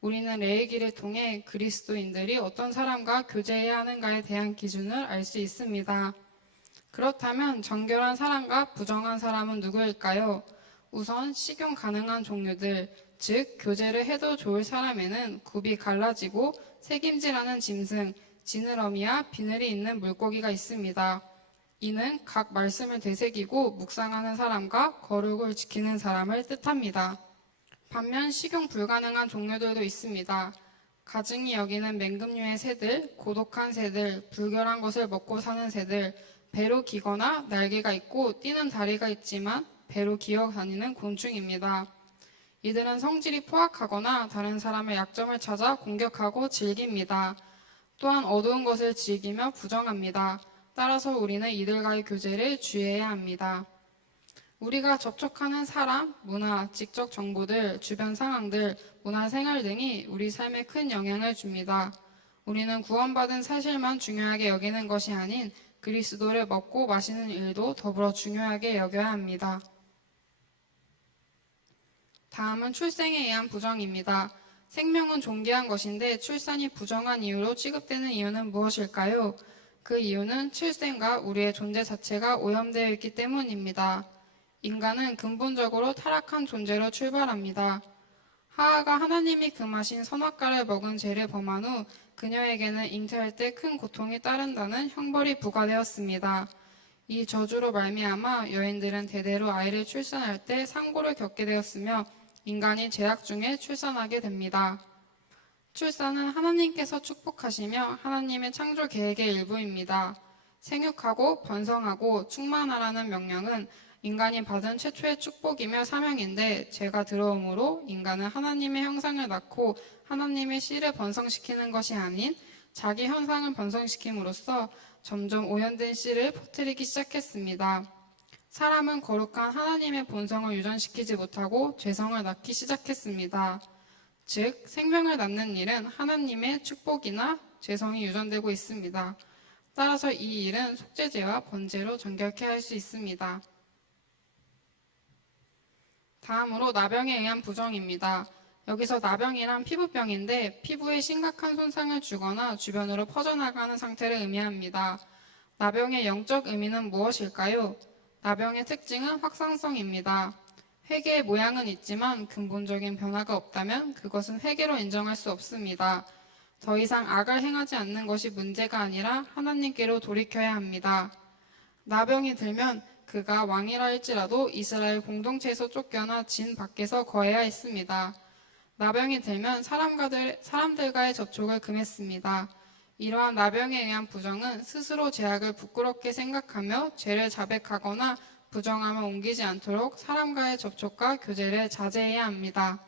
우리는 레위기를 통해 그리스도인들이 어떤 사람과 교제해야 하는가에 대한 기준을 알 수 있습니다. 그렇다면 정결한 사람과 부정한 사람은 누구일까요? 우선 식용 가능한 종류들, 즉 교제를 해도 좋을 사람에는 굽이 갈라지고 새김질하는 짐승, 지느러미와 비늘이 있는 물고기가 있습니다. 이는 각 말씀을 되새기고 묵상하는 사람과 거룩을 지키는 사람을 뜻합니다. 반면 식용 불가능한 종류들도 있습니다. 가증이 여기는 맹금류의 새들, 고독한 새들, 불결한 것을 먹고 사는 새들, 배로 기거나 날개가 있고 뛰는 다리가 있지만 배로 기어 다니는 곤충입니다. 이들은 성질이 포악하거나 다른 사람의 약점을 찾아 공격하고 즐깁니다. 또한 어두운 것을 즐기며 부정합니다. 따라서 우리는 이들과의 교제를 주의해야 합니다. 우리가 접촉하는 사람, 문화, 지적 정보들, 주변 상황들, 문화생활 등이 우리 삶에 큰 영향을 줍니다. 우리는 구원받은 사실만 중요하게 여기는 것이 아닌 그리스도를 먹고 마시는 일도 더불어 중요하게 여겨야 합니다. 다음은 출생에 의한 부정입니다. 생명은 존귀한 것인데 출산이 부정한 이유로 취급되는 이유는 무엇일까요? 그 이유는 출생과 우리의 존재 자체가 오염되어 있기 때문입니다. 인간은 근본적으로 타락한 존재로 출발합니다. 하하가 하나님이 금하신 선악과를 먹은 죄를 범한 후 그녀에게는 잉태할 때 큰 고통이 따른다는 형벌이 부과되었습니다. 이 저주로 말미암아 여인들은 대대로 아이를 출산할 때 상고를 겪게 되었으며 인간이 죄악 중에 출산하게 됩니다. 출산은 하나님께서 축복하시며 하나님의 창조 계획의 일부입니다. 생육하고 번성하고 충만하라는 명령은 인간이 받은 최초의 축복이며 사명인데 죄가 들어옴으로 인간은 하나님의 형상을 낳고 하나님의 씨를 번성시키는 것이 아닌 자기 형상을 번성시킴으로써 점점 오염된 씨를 퍼뜨리기 시작했습니다. 사람은 거룩한 하나님의 본성을 유전시키지 못하고 죄성을 낳기 시작했습니다. 즉 생명을 낳는 일은 하나님의 축복이나 죄성이 유전되고 있습니다. 따라서 이 일은 속죄죄와 번제로 정결케 할 수 있습니다. 다음으로 나병에 의한 부정입니다. 여기서 나병이란 피부병인데 피부에 심각한 손상을 주거나 주변으로 퍼져나가는 상태를 의미합니다. 나병의 영적 의미는 무엇일까요? 나병의 특징은 확산성입니다. 회개의 모양은 있지만 근본적인 변화가 없다면 그것은 회개로 인정할 수 없습니다. 더 이상 악을 행하지 않는 것이 문제가 아니라 하나님께로 돌이켜야 합니다. 나병이 들면 그가 왕이라 할지라도 이스라엘 공동체에서 쫓겨나 진 밖에서 거해야 했습니다. 나병이 들면 사람들과의 접촉을 금했습니다. 이러한 나병에 의한 부정은 스스로 죄악을 부끄럽게 생각하며 죄를 자백하거나 부정함을 옮기지 않도록 사람과의 접촉과 교제를 자제해야 합니다.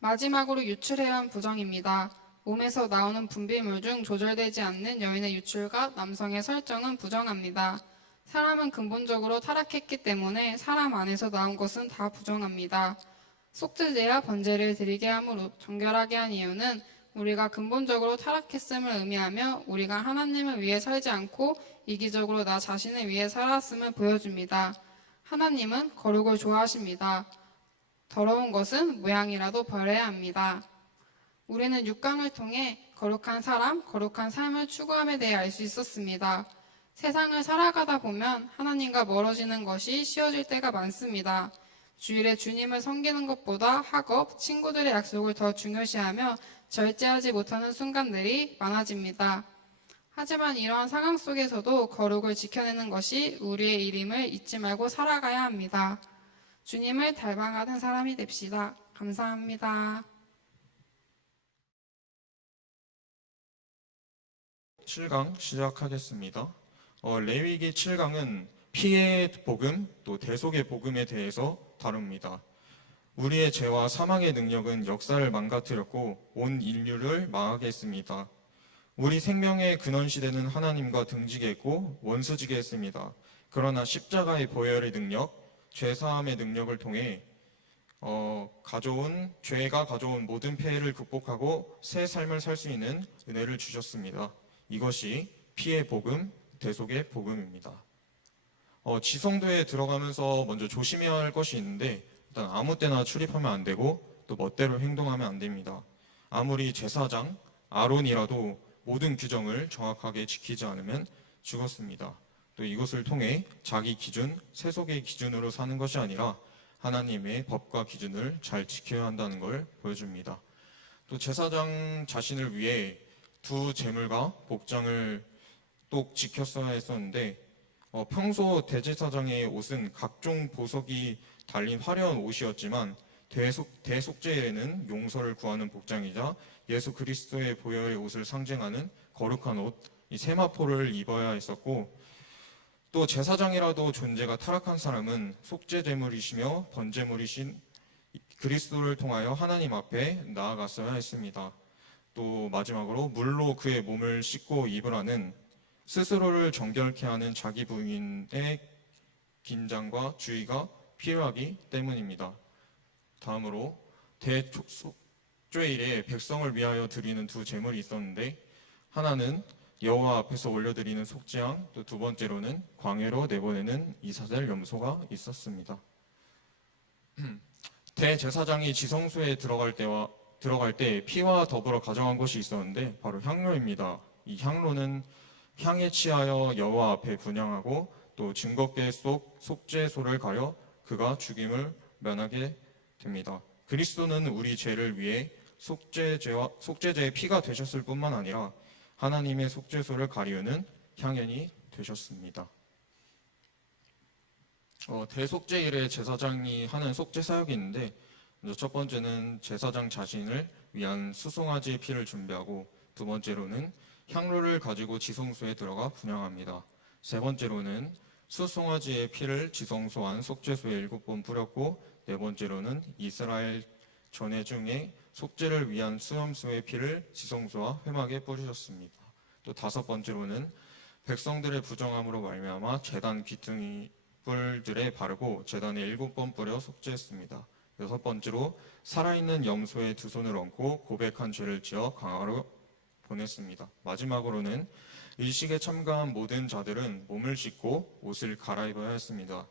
마지막으로 유출해온 부정입니다. 몸에서 나오는 분비물 중 조절되지 않는 여인의 유출과 남성의 설정은 부정합니다. 사람은 근본적으로 타락했기 때문에 사람 안에서 나온 것은 다 부정합니다. 속죄제와 번제를 드리게 함으로 정결하게 한 이유는 우리가 근본적으로 타락했음을 의미하며 우리가 하나님을 위해 살지 않고 이기적으로 나 자신을 위해 살았음을 보여줍니다. 하나님은 거룩을 좋아하십니다. 더러운 것은 모양이라도 버려야 합니다. 우리는 6강을 통해 거룩한 사람, 거룩한 삶을 추구함에 대해 알 수 있었습니다. 세상을 살아가다 보면 하나님과 멀어지는 것이 쉬워질 때가 많습니다. 주일에 주님을 섬기는 것보다 학업, 친구들의 약속을 더 중요시하며 절제하지 못하는 순간들이 많아집니다. 하지만 이러한 상황 속에서도 거룩을 지켜내는 것이 우리의 일임을 잊지 말고 살아가야 합니다. 주님을 닮아가는 사람이 됩시다. 감사합니다. 7강 시작하겠습니다. 레위기 7강은 피의 복음, 또 대속의 복음에 대해서 다룹니다. 우리의 죄와 사망의 능력은 역사를 망가뜨렸고 온 인류를 망하게 했습니다. 우리 생명의 근원시되는 하나님과 등지겠고 원수지게 했습니다. 그러나 십자가의 보혈의 능력, 죄사함의 능력을 통해 죄가 가져온 모든 폐해를 극복하고 새 삶을 살 수 있는 은혜를 주셨습니다. 이것이 피의 복음, 대속의 복음입니다. 지성도에 들어가면서 먼저 조심해야 할 것이 있는데 일단 아무 때나 출입하면 안 되고 또 멋대로 행동하면 안 됩니다. 아무리 제사장, 아론이라도 모든 규정을 정확하게 지키지 않으면 죽었습니다. 또 이것을 통해 자기 기준, 세속의 기준으로 사는 것이 아니라 하나님의 법과 기준을 잘 지켜야 한다는 걸 보여줍니다. 또 제사장 자신을 위해 두 제물과 복장을 또 지켰어야 했었는데 평소 대제사장의 옷은 각종 보석이 달린 화려한 옷이었지만 대속죄일에는 용서를 구하는 복장이자 예수 그리스도의 보혈의 옷을 상징하는 거룩한 옷, 이 세마포를 입어야 했었고 또 제사장이라도 존재가 타락한 사람은 속죄제물이시며 번제물이신 그리스도를 통하여 하나님 앞에 나아갔어야 했습니다. 또 마지막으로 물로 그의 몸을 씻고 입으라는 스스로를 정결케 하는 자기 부인의 긴장과 주의가 필요하기 때문입니다. 다음으로 대속죄일에 백성을 위하여 드리는 두 제물이 있었는데 하나는 여호와 앞에서 올려드리는 속죄양, 또 두 번째로는 광야로 내보내는 이사될 염소가 있었습니다. 대제사장이 지성소에 들어갈 때 피와 더불어 가져간 것이 있었는데 바로 향로입니다. 이 향로는 향에 취하여 여호와 앞에 분향하고 또 증거궤 속 속죄소를 가려 그가 죽임을 면하게 됩니다. 그리스도는 우리 죄를 위해 속죄제의 피가 되셨을 뿐만 아니라 하나님의 속죄소를 가리우는 향연이 되셨습니다. 대속죄일에 제사장이 하는 속죄 사역이 있는데 먼저 첫 번째는 제사장 자신을 위한 수송아지의 피를 준비하고 두 번째로는 향로를 가지고 지성소에 들어가 분향합니다. 세 번째로는 수송아지의 피를 지성소 안 속죄소에 7번 뿌렸고 네 번째로는 이스라엘 전회 중에 속죄를 위한 수염소의 피를 지성소와 회막에 뿌리셨습니다. 또 다섯 번째로는 백성들의 부정함으로 말미암아 제단 귀퉁이 뿔들에 바르고 제단에 7번 뿌려 속죄했습니다. 여섯 번째로 살아있는 염소의 두 손을 얹고 고백한 죄를 지어 강화로 보냈습니다. 마지막으로는 일식에 참가한 모든 자들은 몸을 씻고 옷을 갈아입어야 했습니다.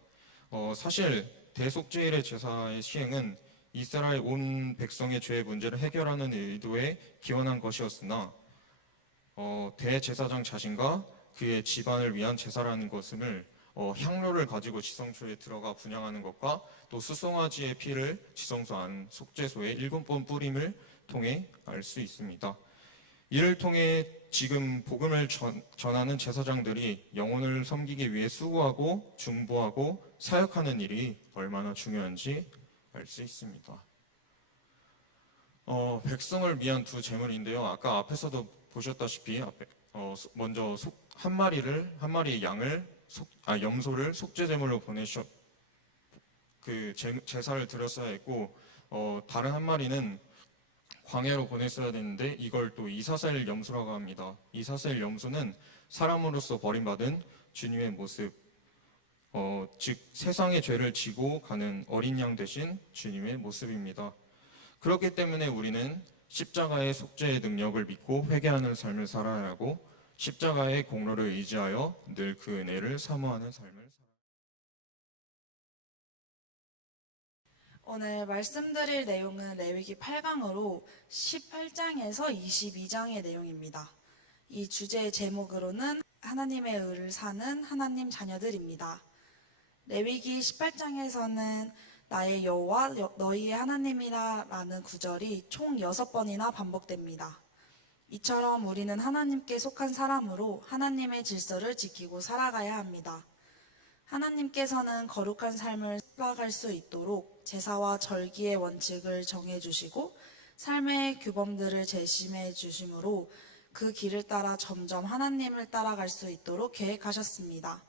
사실 대속죄일의 제사의 시행은 이스라엘 온 백성의 죄의 문제를 해결하는 의도에 기원한 것이었으나 대제사장 자신과 그의 집안을 위한 제사라는 것을 향로를 가지고 지성소에 들어가 분향하는 것과 또 수송아지의 피를 지성소 안 속죄소에 7번 뿌림을 통해 알 수 있습니다. 이를 통해 지금 복음을 전하는 제사장들이 영혼을 섬기기 위해 수고하고 중보하고 사역하는 일이 얼마나 중요한지 알 수 있습니다. 백성을 위한 두 제물인데요. 아까 앞에서도 보셨다시피 먼저 한 마리의 양을 염소를 속죄 제물로 제사를 드렸어야 했고 다른 한 마리는 광야로 보냈어야 되는데 이걸 또 이사셀 염소라고 합니다. 이사셀 염소는 사람으로서 버림받은 주님의 모습, 즉 세상의 죄를 지고 가는 어린 양 대신 주님의 모습입니다. 그렇기 때문에 우리는 십자가의 속죄의 능력을 믿고 회개하는 삶을 살아야 하고 십자가의 공로를 의지하여 늘 그 은혜를 사모하는 삶을 살아야 합니다. 오늘 말씀드릴 내용은 레위기 8강으로 18장에서 22장의 내용입니다. 이 주제의 제목으로는 하나님의 의를 사는 하나님 자녀들입니다. 레위기 18장에서는 나의 여호와 너희의 하나님이라 라는 구절이 총 6번이나 반복됩니다. 이처럼 우리는 하나님께 속한 사람으로 하나님의 질서를 지키고 살아가야 합니다. 하나님께서는 거룩한 삶을 살아갈 수 있도록 제사와 절기의 원칙을 정해주시고 삶의 규범들을 제시해 주심으로 그 길을 따라 점점 하나님을 따라갈 수 있도록 계획하셨습니다.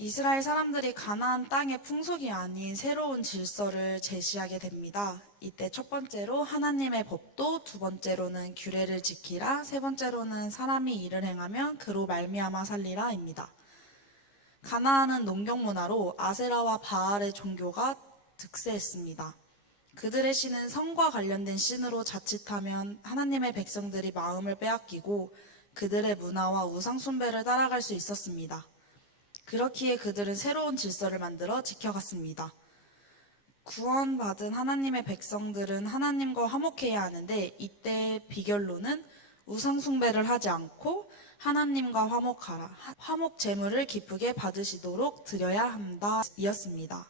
이스라엘 사람들이 가나안 땅의 풍속이 아닌 새로운 질서를 제시하게 됩니다. 이때 첫 번째로 하나님의 법도, 두 번째로는 규례를 지키라, 세 번째로는 사람이 일을 행하면 그로 말미암아 살리라입니다. 가나안은 농경 문화로 아세라와 바알의 종교가 득세했습니다. 그들의 신은 성과 관련된 신으로 자칫하면 하나님의 백성들이 마음을 빼앗기고 그들의 문화와 우상 숭배를 따라갈 수 있었습니다. 그렇기에 그들은 새로운 질서를 만들어 지켜갔습니다. 구원받은 하나님의 백성들은 하나님과 화목해야 하는데 이때 비결로는 우상 숭배를 하지 않고 하나님과 화목하라, 화목 제물을 기쁘게 받으시도록 드려야 한다 이었습니다.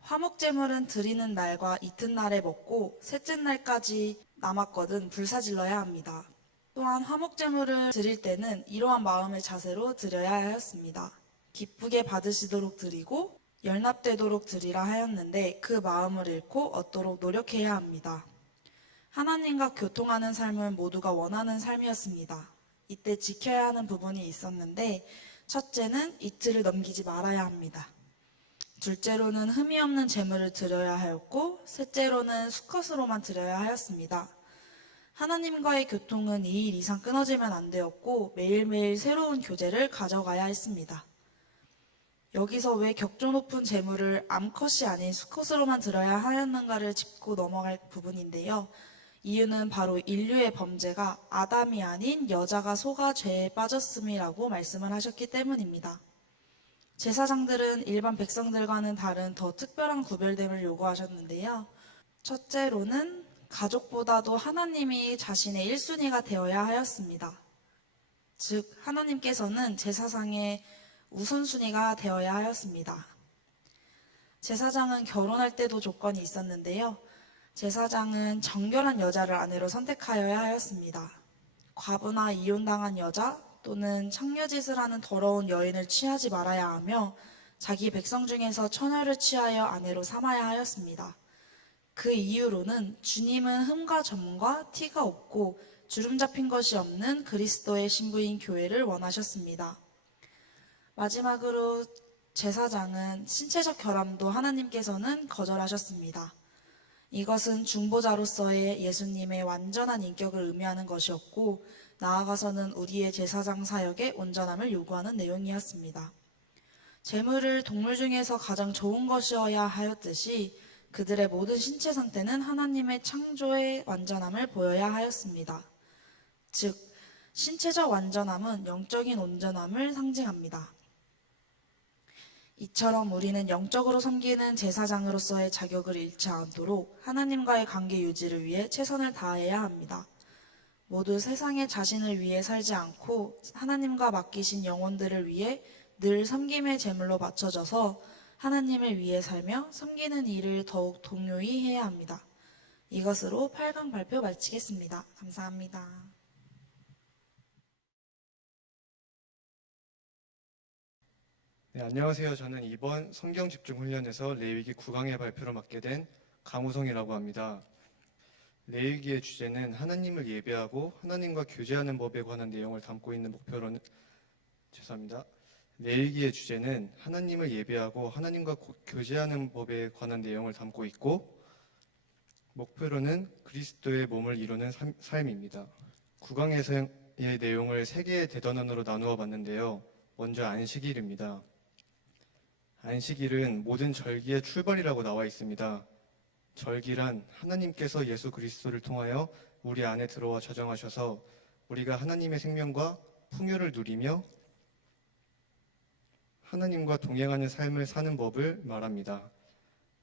화목 제물은 드리는 날과 이튿날에 먹고 셋째 날까지 남았거든 불사질러야 합니다. 또한 화목제물을 드릴 때는 이러한 마음의 자세로 드려야 하였습니다. 기쁘게 받으시도록 드리고 열납되도록 드리라 하였는데 그 마음을 잃고 얻도록 노력해야 합니다. 하나님과 교통하는 삶은 모두가 원하는 삶이었습니다. 이때 지켜야 하는 부분이 있었는데 첫째는 이틀을 넘기지 말아야 합니다. 둘째로는 흠이 없는 제물을 드려야 하였고 셋째로는 수컷으로만 드려야 하였습니다. 하나님과의 교통은 2일 이상 끊어지면 안 되었고 매일매일 새로운 교제를 가져가야 했습니다. 여기서 왜 격조 높은 제물을 암컷이 아닌 수컷으로만 드려야 하였는가를 짚고 넘어갈 부분인데요. 이유는 바로 인류의 범죄가 아담이 아닌 여자가 속아 죄에 빠졌음이라고 말씀을 하셨기 때문입니다. 제사장들은 일반 백성들과는 다른 더 특별한 구별됨을 요구하셨는데요. 첫째로는 가족보다도 하나님이 자신의 1순위가 되어야 하였습니다. 즉 하나님께서는 제사장의 우선순위가 되어야 하였습니다. 제사장은 결혼할 때도 조건이 있었는데요. 제사장은 정결한 여자를 아내로 선택하여야 하였습니다. 과부나 이혼당한 여자 또는 창녀짓을 하는 더러운 여인을 취하지 말아야 하며 자기 백성 중에서 처녀를 취하여 아내로 삼아야 하였습니다. 그 이유로는 주님은 흠과 점과 티가 없고 주름 잡힌 것이 없는 그리스도의 신부인 교회를 원하셨습니다. 마지막으로 제사장은 신체적 결함도 하나님께서는 거절하셨습니다. 이것은 중보자로서의 예수님의 완전한 인격을 의미하는 것이었고 나아가서는 우리의 제사장 사역의 온전함을 요구하는 내용이었습니다. 제물을 동물 중에서 가장 좋은 것이어야 하였듯이 그들의 모든 신체 상태는 하나님의 창조의 완전함을 보여야 하였습니다. 즉, 신체적 완전함은 영적인 온전함을 상징합니다. 이처럼 우리는 영적으로 섬기는 제사장으로서의 자격을 잃지 않도록 하나님과의 관계 유지를 위해 최선을 다해야 합니다. 모두 세상의 자신을 위해 살지 않고 하나님과 맡기신 영혼들을 위해 늘 섬김의 제물로 맞춰져서 하나님을 위해 살며 섬기는 일을 더욱 동요히 해야 합니다. 이것으로 8강 발표 마치겠습니다. 감사합니다. 네, 안녕하세요. 저는 이번 성경 집중 훈련에서 레위기 9강의 발표를 맡게 된 강우성이라고 합니다. 레위기의 주제는 하나님을 예배하고 하나님과 교제하는 법에 관한 내용을 담고 있는 목표로는 레위기의 주제는 하나님을 예배하고 하나님과 교제하는 법에 관한 내용을 담고 있고 목표로는 그리스도의 몸을 이루는 삶입니다. 9강에서의 내용을 3개의 대단원으로 나누어 봤는데요. 먼저 안식일입니다. 안식일은 모든 절기의 출발이라고 나와 있습니다. 절기란 하나님께서 예수 그리스도를 통하여 우리 안에 들어와 자정하셔서 우리가 하나님의 생명과 풍요를 누리며 하나님과 동행하는 삶을 사는 법을 말합니다.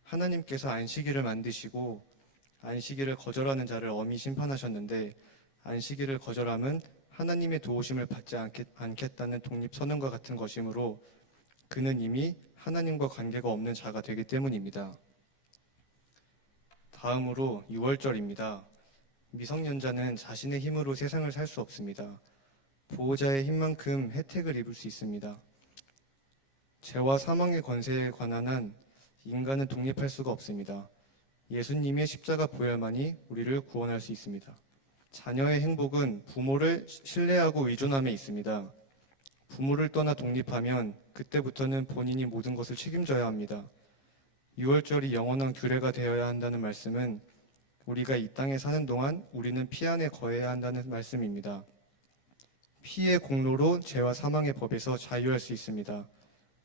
하나님께서 안식일을 만드시고 안식일을 거절하는 자를 엄히 심판하셨는데 안식일을 거절함은 하나님의 도우심을 받지 않겠다는 독립선언과 같은 것이므로 그는 이미 하나님과 관계가 없는 자가 되기 때문입니다. 다음으로 유월절입니다. 미성년자는 자신의 힘으로 세상을 살 수 없습니다. 보호자의 힘만큼 혜택을 입을 수 있습니다. 죄와 사망의 권세에 관한 한 인간은 독립할 수가 없습니다. 예수님의 십자가 보혈만이 우리를 구원할 수 있습니다. 자녀의 행복은 부모를 신뢰하고 의존함에 있습니다. 부모를 떠나 독립하면 그때부터는 본인이 모든 것을 책임져야 합니다. 유월절이 영원한 규례가 되어야 한다는 말씀은 우리가 이 땅에 사는 동안 우리는 피 안에 거해야 한다는 말씀입니다. 피의 공로로 죄와 사망의 법에서 자유할 수 있습니다.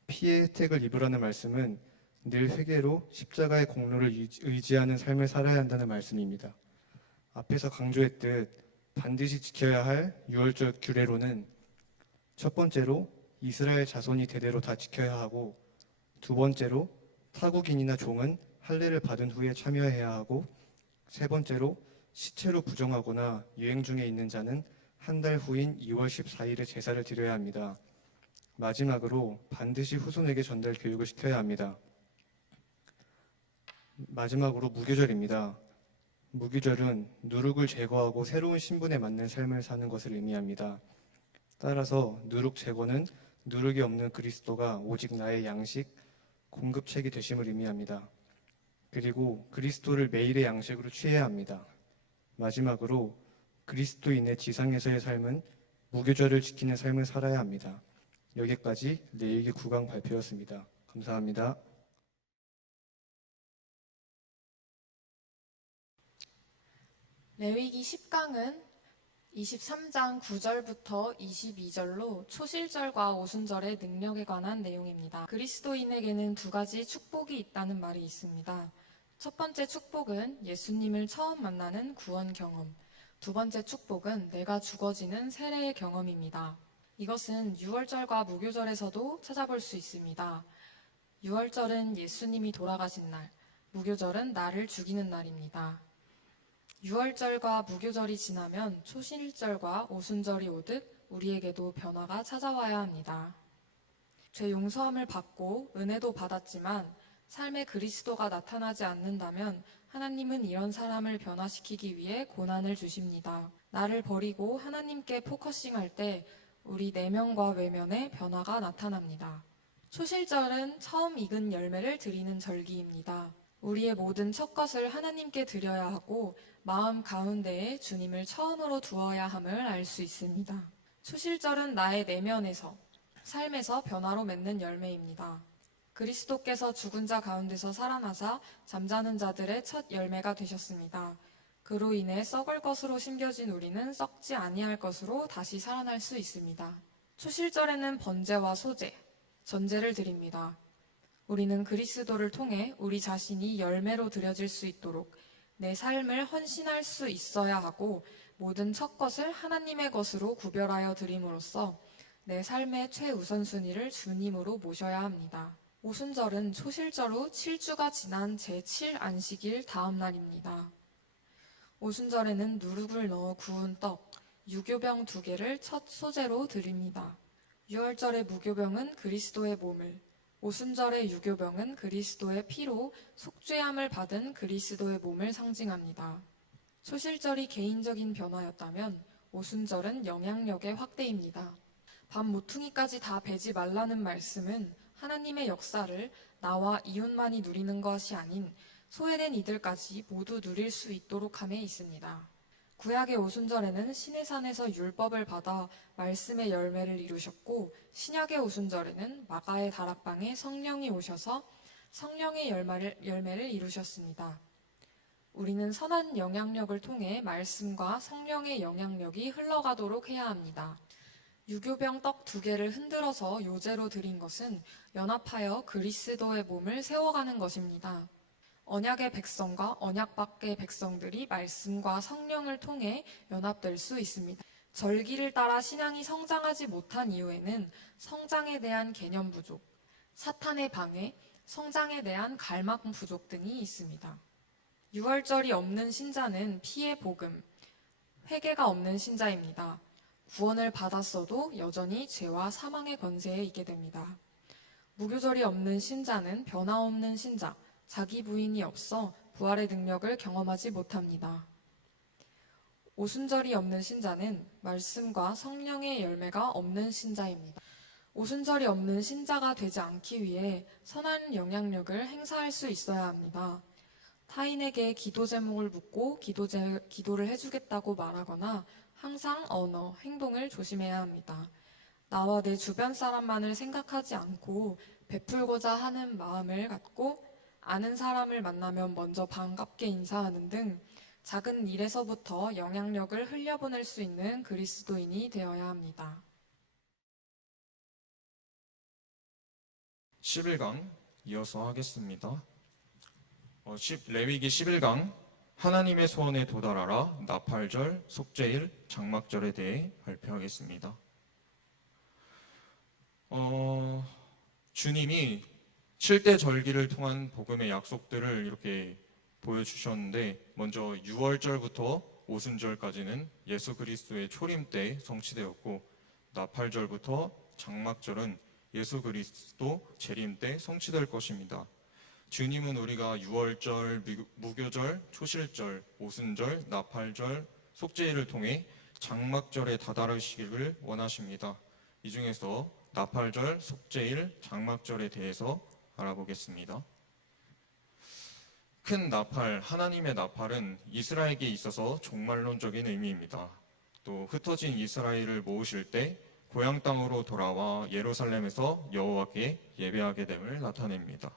피의 혜택을 입으라는 말씀은 늘 회개로 십자가의 공로를 의지하는 삶을 살아야 한다는 말씀입니다. 앞에서 강조했듯 반드시 지켜야 할 유월절 규례로는 첫 번째로 이스라엘 자손이 대대로 다 지켜야 하고 두 번째로 타국인이나 종은 할례를 받은 후에 참여해야 하고 세 번째로 시체로 부정하거나 유행 중에 있는 자는 한 달 후인 2월 14일에 제사를 드려야 합니다. 마지막으로 반드시 후손에게 전달 교육을 시켜야 합니다. 마지막으로 무교절입니다. 무교절은 누룩을 제거하고 새로운 신분에 맞는 삶을 사는 것을 의미합니다. 따라서 누룩 제거는 누룩이 없는 그리스도가 오직 나의 양식, 공급책이 되심을 의미합니다. 그리고 그리스도를 매일의 양식으로 취해야 합니다. 마지막으로 그리스도인의 지상에서의 삶은 무교절을 지키는 삶을 살아야 합니다. 여기까지 레위기 9강 발표였습니다. 감사합니다. 레위기 10강은 23장 9절부터 22절로 초실절과 오순절의 능력에 관한 내용입니다. 그리스도인에게는 두 가지 축복이 있다는 말이 있습니다. 첫 번째 축복은 예수님을 처음 만나는 구원 경험. 두 번째 축복은 내가 죽어지는 세례의 경험입니다. 이것은 유월절과 무교절에서도 찾아볼 수 있습니다. 유월절은 예수님이 돌아가신 날, 무교절은 나를 죽이는 날입니다. 유월절과 무교절이 지나면 초실절과 오순절이 오듯 우리에게도 변화가 찾아와야 합니다. 죄 용서함을 받고 은혜도 받았지만 삶에 그리스도가 나타나지 않는다면 하나님은 이런 사람을 변화시키기 위해 고난을 주십니다. 나를 버리고 하나님께 포커싱할 때 우리 내면과 외면에 변화가 나타납니다. 초실절은 처음 익은 열매를 드리는 절기입니다. 우리의 모든 첫 것을 하나님께 드려야 하고 마음 가운데에 주님을 처음으로 두어야 함을 알 수 있습니다. 초실절은 나의 내면에서, 삶에서 변화로 맺는 열매입니다. 그리스도께서 죽은 자 가운데서 살아나사 잠자는 자들의 첫 열매가 되셨습니다. 그로 인해 썩을 것으로 심겨진 우리는 썩지 아니할 것으로 다시 살아날 수 있습니다. 초실절에는 번제와 소제, 전제를 드립니다. 우리는 그리스도를 통해 우리 자신이 열매로 드려질 수 있도록 내 삶을 헌신할 수 있어야 하고 모든 첫 것을 하나님의 것으로 구별하여 드림으로써 내 삶의 최우선순위를 주님으로 모셔야 합니다. 오순절은 초실절 후 7주가 지난 제7안식일 다음 날입니다. 오순절에는 누룩을 넣어 구운 떡, 유교병 2개를 첫 소제로 드립니다. 유월절의 무교병은 그리스도의 몸을, 오순절의 유교병은 그리스도의 피로 속죄함을 받은 그리스도의 몸을 상징합니다. 초실절이 개인적인 변화였다면 오순절은 영향력의 확대입니다. 밤 모퉁이까지 다 베지 말라는 말씀은 하나님의 역사를 나와 이웃만이 누리는 것이 아닌 소외된 이들까지 모두 누릴 수 있도록 함에 있습니다. 구약의 오순절에는 시내산에서 율법을 받아 말씀의 열매를 이루셨고, 신약의 오순절에는 마가의 다락방에 성령이 오셔서 성령의 열매를 이루셨습니다. 우리는 선한 영향력을 통해 말씀과 성령의 영향력이 흘러가도록 해야 합니다. 유교병 떡 2개를 흔들어서 요제로 드린 것은 연합하여 그리스도의 몸을 세워가는 것입니다. 언약의 백성과 언약 밖의 백성들이 말씀과 성령을 통해 연합될 수 있습니다. 절기를 따라 신앙이 성장하지 못한 이유에는 성장에 대한 개념 부족, 사탄의 방해, 성장에 대한 갈망 부족 등이 있습니다. 유월절이 없는 신자는 피의 복음, 회개가 없는 신자입니다. 구원을 받았어도 여전히 죄와 사망의 권세에 있게 됩니다. 무교절이 없는 신자는 변화없는 신자, 자기 부인이 없어 부활의 능력을 경험하지 못합니다. 오순절이 없는 신자는 말씀과 성령의 열매가 없는 신자입니다. 오순절이 없는 신자가 되지 않기 위해 선한 영향력을 행사할 수 있어야 합니다. 타인에게 기도 제목을 묻고 기도를 해주겠다고 말하거나 항상 언어, 행동을 조심해야 합니다. 나와 내 주변 사람만을 생각하지 않고 베풀고자 하는 마음을 갖고 아는 사람을 만나면 먼저 반갑게 인사하는 등 작은 일에서부터 영향력을 흘려보낼 수 있는 그리스도인이 되어야 합니다. 11강 이어서 하겠습니다. 레위기 11강 하나님의 소원에 도달하라 나팔절, 속죄일, 장막절에 대해 발표하겠습니다. 주님이 7대 절기를 통한 복음의 약속들을 이렇게 보여주셨는데, 먼저 6월절부터 오순절까지는 예수 그리스도의 초림 때 성취되었고, 나팔절부터 장막절은 예수 그리스도 재림 때 성취될 것입니다. 주님은 우리가 6월절, 무교절, 초실절, 오순절, 나팔절, 속죄일을 통해 장막절에 다다르시기를 원하십니다. 이 중에서 나팔절, 속죄일, 장막절에 대해서 알아보겠습니다. 큰 나팔, 하나님의 나팔은 이스라엘에게 있어서 종말론적인 의미입니다. 또 흩어진 이스라엘을 모으실 때 고향 땅으로 돌아와 예루살렘에서 여호와께 예배하게 됨을 나타냅니다.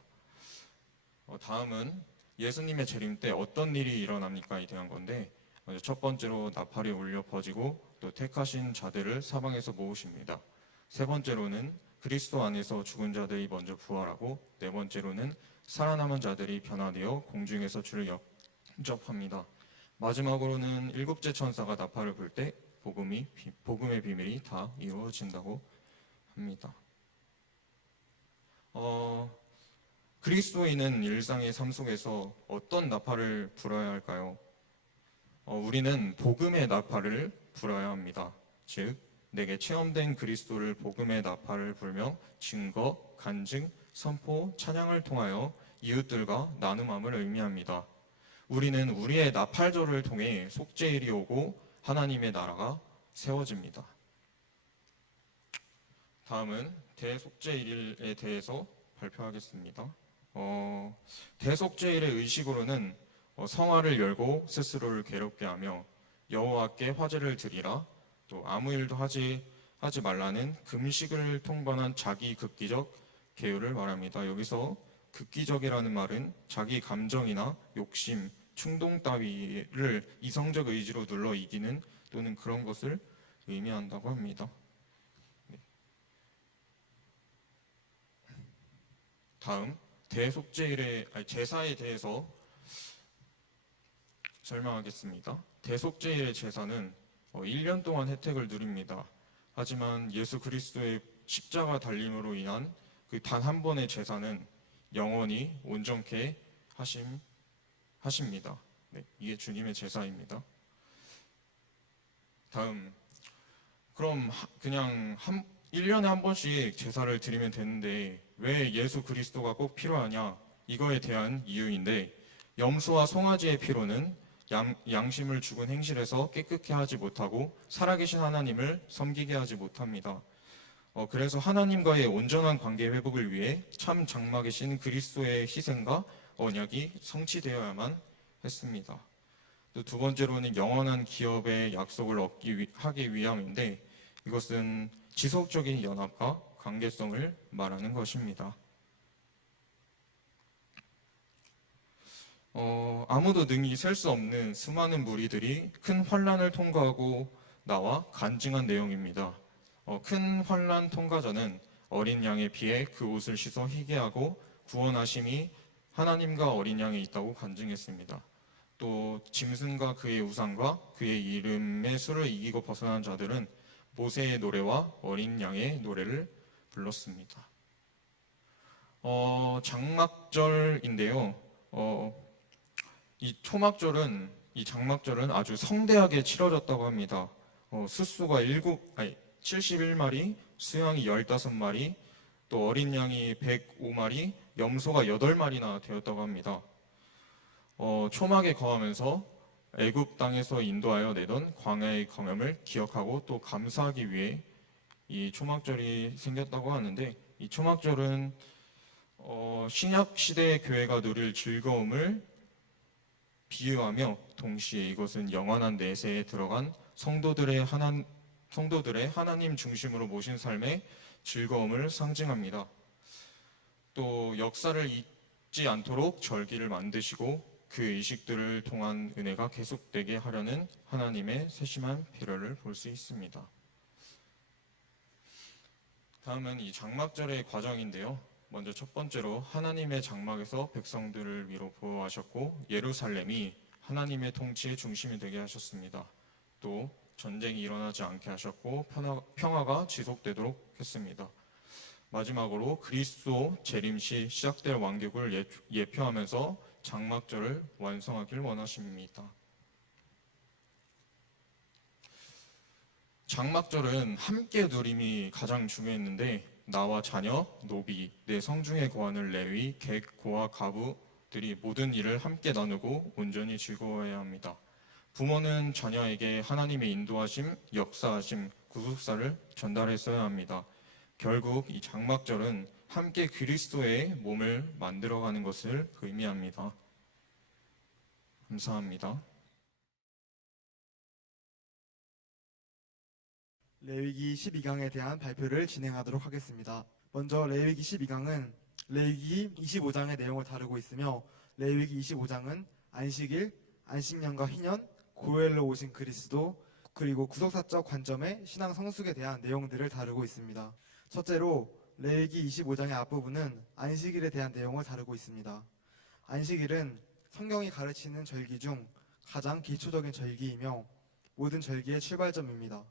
다음은 예수님의 재림 때 어떤 일이 일어납니까에 대한 건데, 먼저 첫 번째로 나팔이 울려 퍼지고 또 택하신 자들을 사방에서 모으십니다. 세 번째로는 그리스도 안에서 죽은 자들이 먼저 부활하고, 네 번째로는 살아남은 자들이 변화되어 공중에서 주를 영접합니다. 마지막으로는 7째 천사가 나팔을 불 때 복음의 비밀이 다 이루어진다고 합니다. 그리스도인은 일상의 삶 속에서 어떤 나팔을 불어야 할까요? 우리는 복음의 나팔을 불어야 합니다. 즉, 내게 체험된 그리스도를 복음의 나팔을 불며 증거, 간증, 선포, 찬양을 통하여 이웃들과 나눔함을 의미합니다. 우리는 우리의 나팔절을 통해 속죄일이 오고 하나님의 나라가 세워집니다. 다음은 대속죄일에 대해서 발표하겠습니다. 대속죄일의 의식으로는 성화를 열고 스스로를 괴롭게 하며 여호와께 화제를 드리라, 또 아무 일도 하지 말라는 금식을 통반한 자기 극기적 계율을 말합니다. 여기서 극기적이라는 말은 자기 감정이나 욕심, 충동 따위를 이성적 의지로 눌러 이기는 또는 그런 것을 의미한다고 합니다. 다음 대속죄일의 제사에 대해서 설명하겠습니다. 대속죄일의 제사는 1년 동안 혜택을 누립니다. 하지만 예수 그리스도의 십자가 달림으로 인한 그 단 한 번의 제사는 영원히 온전케 하십니다. 네, 이게 주님의 제사입니다. 다음, 그럼 그냥 1년에 한 번씩 제사를 드리면 되는데 왜 예수 그리스도가 꼭 필요하냐? 이거에 대한 이유인데, 염소와 송아지의 피로는 양심을 죽은 행실에서 깨끗게 하지 못하고 살아계신 하나님을 섬기게 하지 못합니다. 그래서 하나님과의 온전한 관계 회복을 위해 참 장막이신 그리스도의 희생과 언약이 성취되어야만 했습니다. 또 두 번째로는 영원한 기업의 약속을 하기 위함인데 이것은 지속적인 연합과 관계성을 말하는 것입니다. 아무도 능히 셀 수 없는 수많은 무리들이 큰 환란을 통과하고 나와 간증한 내용입니다. 큰 환란 통과자는 어린 양에 비해 그 옷을 씻어 희게 하고 구원하심이 하나님과 어린 양에 있다고 간증했습니다. 또 짐승과 그의 우상과 그의 이름의 수를 이기고 벗어난 자들은 모세의 노래와 어린 양의 노래를 불렀습니다. 장막절인데요. 이 장막절은 아주 성대하게 치러졌다고 합니다. 숫수가 71마리, 수양이 15마리, 또 어린 양이 105마리, 염소가 8마리나 되었다고 합니다. 초막에 거하면서 애굽 땅에서 인도하여 내던 광야의 경험을 기억하고 또 감사하기 위해 이 초막절이 생겼다고 하는데, 이 초막절은 신약 시대의 교회가 누릴 즐거움을 비유하며 동시에 이것은 영원한 내세에 들어간 성도들의 하나님 중심으로 모신 삶의 즐거움을 상징합니다. 또 역사를 잊지 않도록 절기를 만드시고 그 의식들을 통한 은혜가 계속되게 하려는 하나님의 세심한 배려를 볼 수 있습니다. 다음은 이 장막절의 과정인데요. 먼저 첫 번째로 하나님의 장막에서 백성들을 위로 보호하셨고 예루살렘이 하나님의 통치의 중심이 되게 하셨습니다. 또 전쟁이 일어나지 않게 하셨고 평화가 지속되도록 했습니다. 마지막으로 그리스도 재림 시 시작될 왕국을 예표하면서 장막절을 완성하길 원하십니다. 장막절은 함께 누림이 가장 중요했는데 나와 자녀, 노비, 내 성중에 거하는 레위, 객, 고아, 가부들이 모든 일을 함께 나누고 온전히 즐거워해야 합니다. 부모는 자녀에게 하나님의 인도하심, 역사하심, 구속사를 전달했어야 합니다. 결국 이 장막절은 함께 그리스도의 몸을 만들어가는 것을 의미합니다. 감사합니다. 레위기 12강에 대한 발표를 진행하도록 하겠습니다. 먼저 레위기 12강은 레위기 25장의 내용을 다루고 있으며 레위기 25장은 안식일, 안식년과 희년, 고엘로 오신 그리스도, 그리고 구속사적 관점의 신앙 성숙에 대한 내용들을 다루고 있습니다. 첫째로 레위기 25장의 앞부분은 안식일에 대한 내용을 다루고 있습니다. 안식일은 성경이 가르치는 절기 중 가장 기초적인 절기이며 모든 절기의 출발점입니다.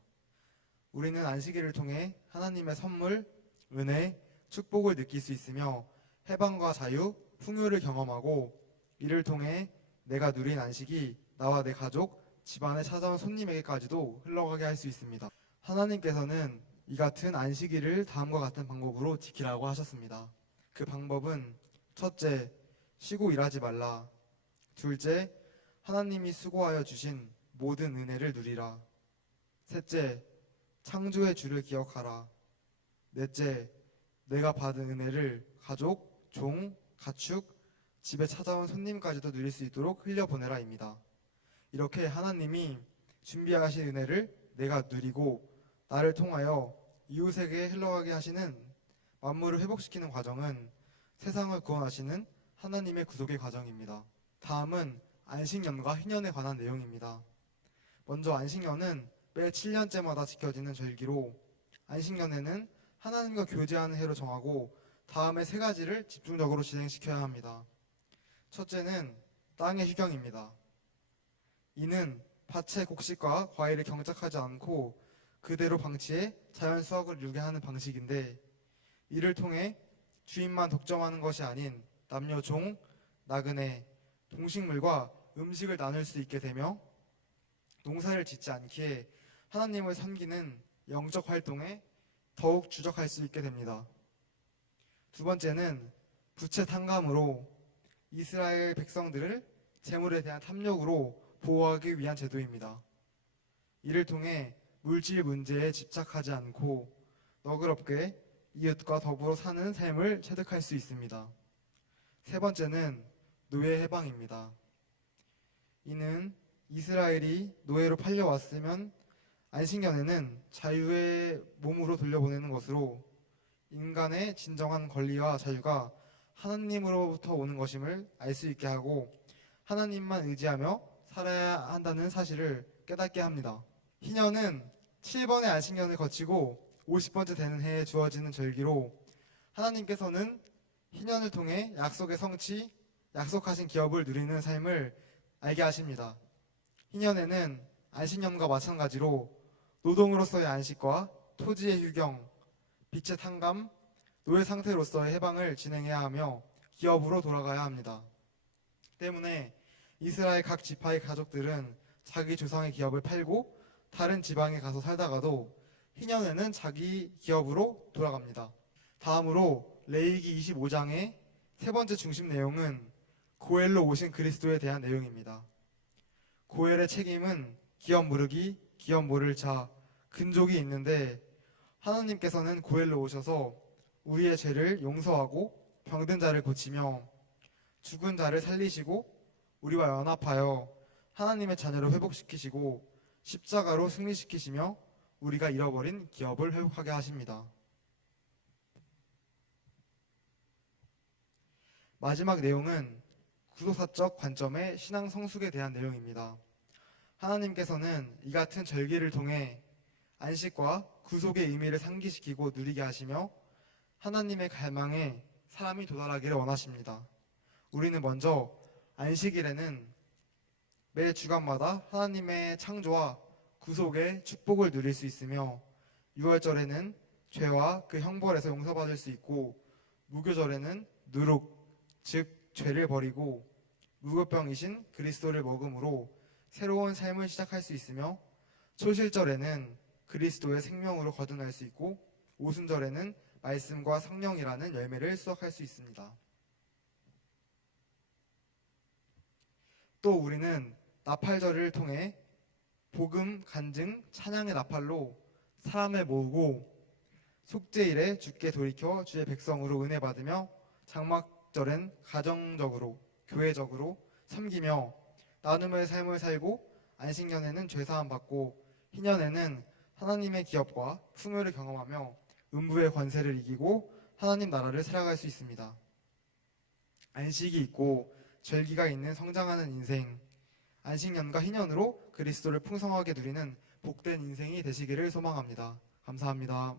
우리는 안식일을 통해 하나님의 선물, 은혜, 축복을 느낄 수 있으며 해방과 자유, 풍요를 경험하고 이를 통해 내가 누린 안식이 나와 내 가족, 집안에 찾아온 손님에게까지도 흘러가게 할 수 있습니다. 하나님께서는 이 같은 안식일을 다음과 같은 방법으로 지키라고 하셨습니다. 그 방법은 첫째, 쉬고 일하지 말라. 둘째, 하나님이 수고하여 주신 모든 은혜를 누리라. 셋째, 창조의 주를 기억하라. 넷째, 내가 받은 은혜를 가족, 종, 가축, 집에 찾아온 손님까지도 누릴 수 있도록 흘려보내라입니다. 이렇게 하나님이 준비하신 은혜를 내가 누리고 나를 통하여 이웃에게 흘러가게 하시는 만물을 회복시키는 과정은 세상을 구원하시는 하나님의 구속의 과정입니다. 다음은 안식년과 희년에 관한 내용입니다. 먼저 안식년은 매 7년째마다 지켜지는 절기로 안식년에는 하나님과 교제하는 해로 정하고 다음에 세 가지를 집중적으로 진행시켜야 합니다. 첫째는 땅의 휴경입니다. 이는 밭의 곡식과 과일을 경작하지 않고 그대로 방치해 자연 수확을 이루게 하는 방식인데 이를 통해 주인만 독점하는 것이 아닌 남녀 종, 나그네, 동식물과 음식을 나눌 수 있게 되며 농사를 짓지 않기에 하나님을 섬기는 영적 활동에 더욱 주력할 수 있게 됩니다. 두 번째는 부채 탕감으로 이스라엘 백성들을 재물에 대한 탐욕으로 보호하기 위한 제도입니다. 이를 통해 물질 문제에 집착하지 않고 너그럽게 이웃과 더불어 사는 삶을 체득할 수 있습니다. 세 번째는 노예 해방입니다. 이는 이스라엘이 노예로 팔려왔으면 안식년에는 자유의 몸으로 돌려보내는 것으로 인간의 진정한 권리와 자유가 하나님으로부터 오는 것임을 알 수 있게 하고 하나님만 의지하며 살아야 한다는 사실을 깨닫게 합니다. 희년은 7번의 안식년을 거치고 50번째 되는 해에 주어지는 절기로 하나님께서는 희년을 통해 약속의 성취, 약속하신 기업을 누리는 삶을 알게 하십니다. 희년에는 안식년과 마찬가지로 노동으로서의 안식과 토지의 휴경, 빚의 탕감, 노예 상태로서의 해방을 진행해야 하며 기업으로 돌아가야 합니다. 때문에 이스라엘 각 지파의 가족들은 자기 조상의 기업을 팔고 다른 지방에 가서 살다가도 희년에는 자기 기업으로 돌아갑니다. 다음으로 레위기 25장의 세 번째 중심 내용은 고엘로 오신 그리스도에 대한 내용입니다. 고엘의 책임은 기업 무르기, 기업 모를 자, 근족이 있는데 하나님께서는 고엘로 오셔서 우리의 죄를 용서하고 병든 자를 고치며 죽은 자를 살리시고 우리와 연합하여 하나님의 자녀를 회복시키시고 십자가로 승리시키시며 우리가 잃어버린 기업을 회복하게 하십니다. 마지막 내용은 구속사적 관점의 신앙 성숙에 대한 내용입니다. 하나님께서는 이 같은 절기를 통해 안식과 구속의 의미를 상기시키고 누리게 하시며 하나님의 갈망에 사람이 도달하기를 원하십니다. 우리는 먼저 안식일에는 매 주간마다 하나님의 창조와 구속의 축복을 누릴 수 있으며 유월절에는 죄와 그 형벌에서 용서받을 수 있고 무교절에는 누룩, 즉 죄를 버리고 무교병이신 그리스도를 먹음으로 새로운 삶을 시작할 수 있으며 초실절에는 그리스도의 생명으로 거듭날 수 있고 오순절에는 말씀과 성령이라는 열매를 수확할 수 있습니다. 또 우리는 나팔절을 통해 복음, 간증, 찬양의 나팔로 사람을 모으고 속죄일에 주께 돌이켜 주의 백성으로 은혜 받으며 장막절엔 가정적으로 교회적으로 섬기며 나눔의 삶을 살고 안식년에는 죄사함 받고 희년에는 하나님의 기업과 풍요를 경험하며 음부의 권세를 이기고 하나님 나라를 살아갈 수 있습니다. 안식이 있고 절기가 있는 성장하는 인생, 안식년과 희년으로 그리스도를 풍성하게 누리는 복된 인생이 되시기를 소망합니다. 감사합니다.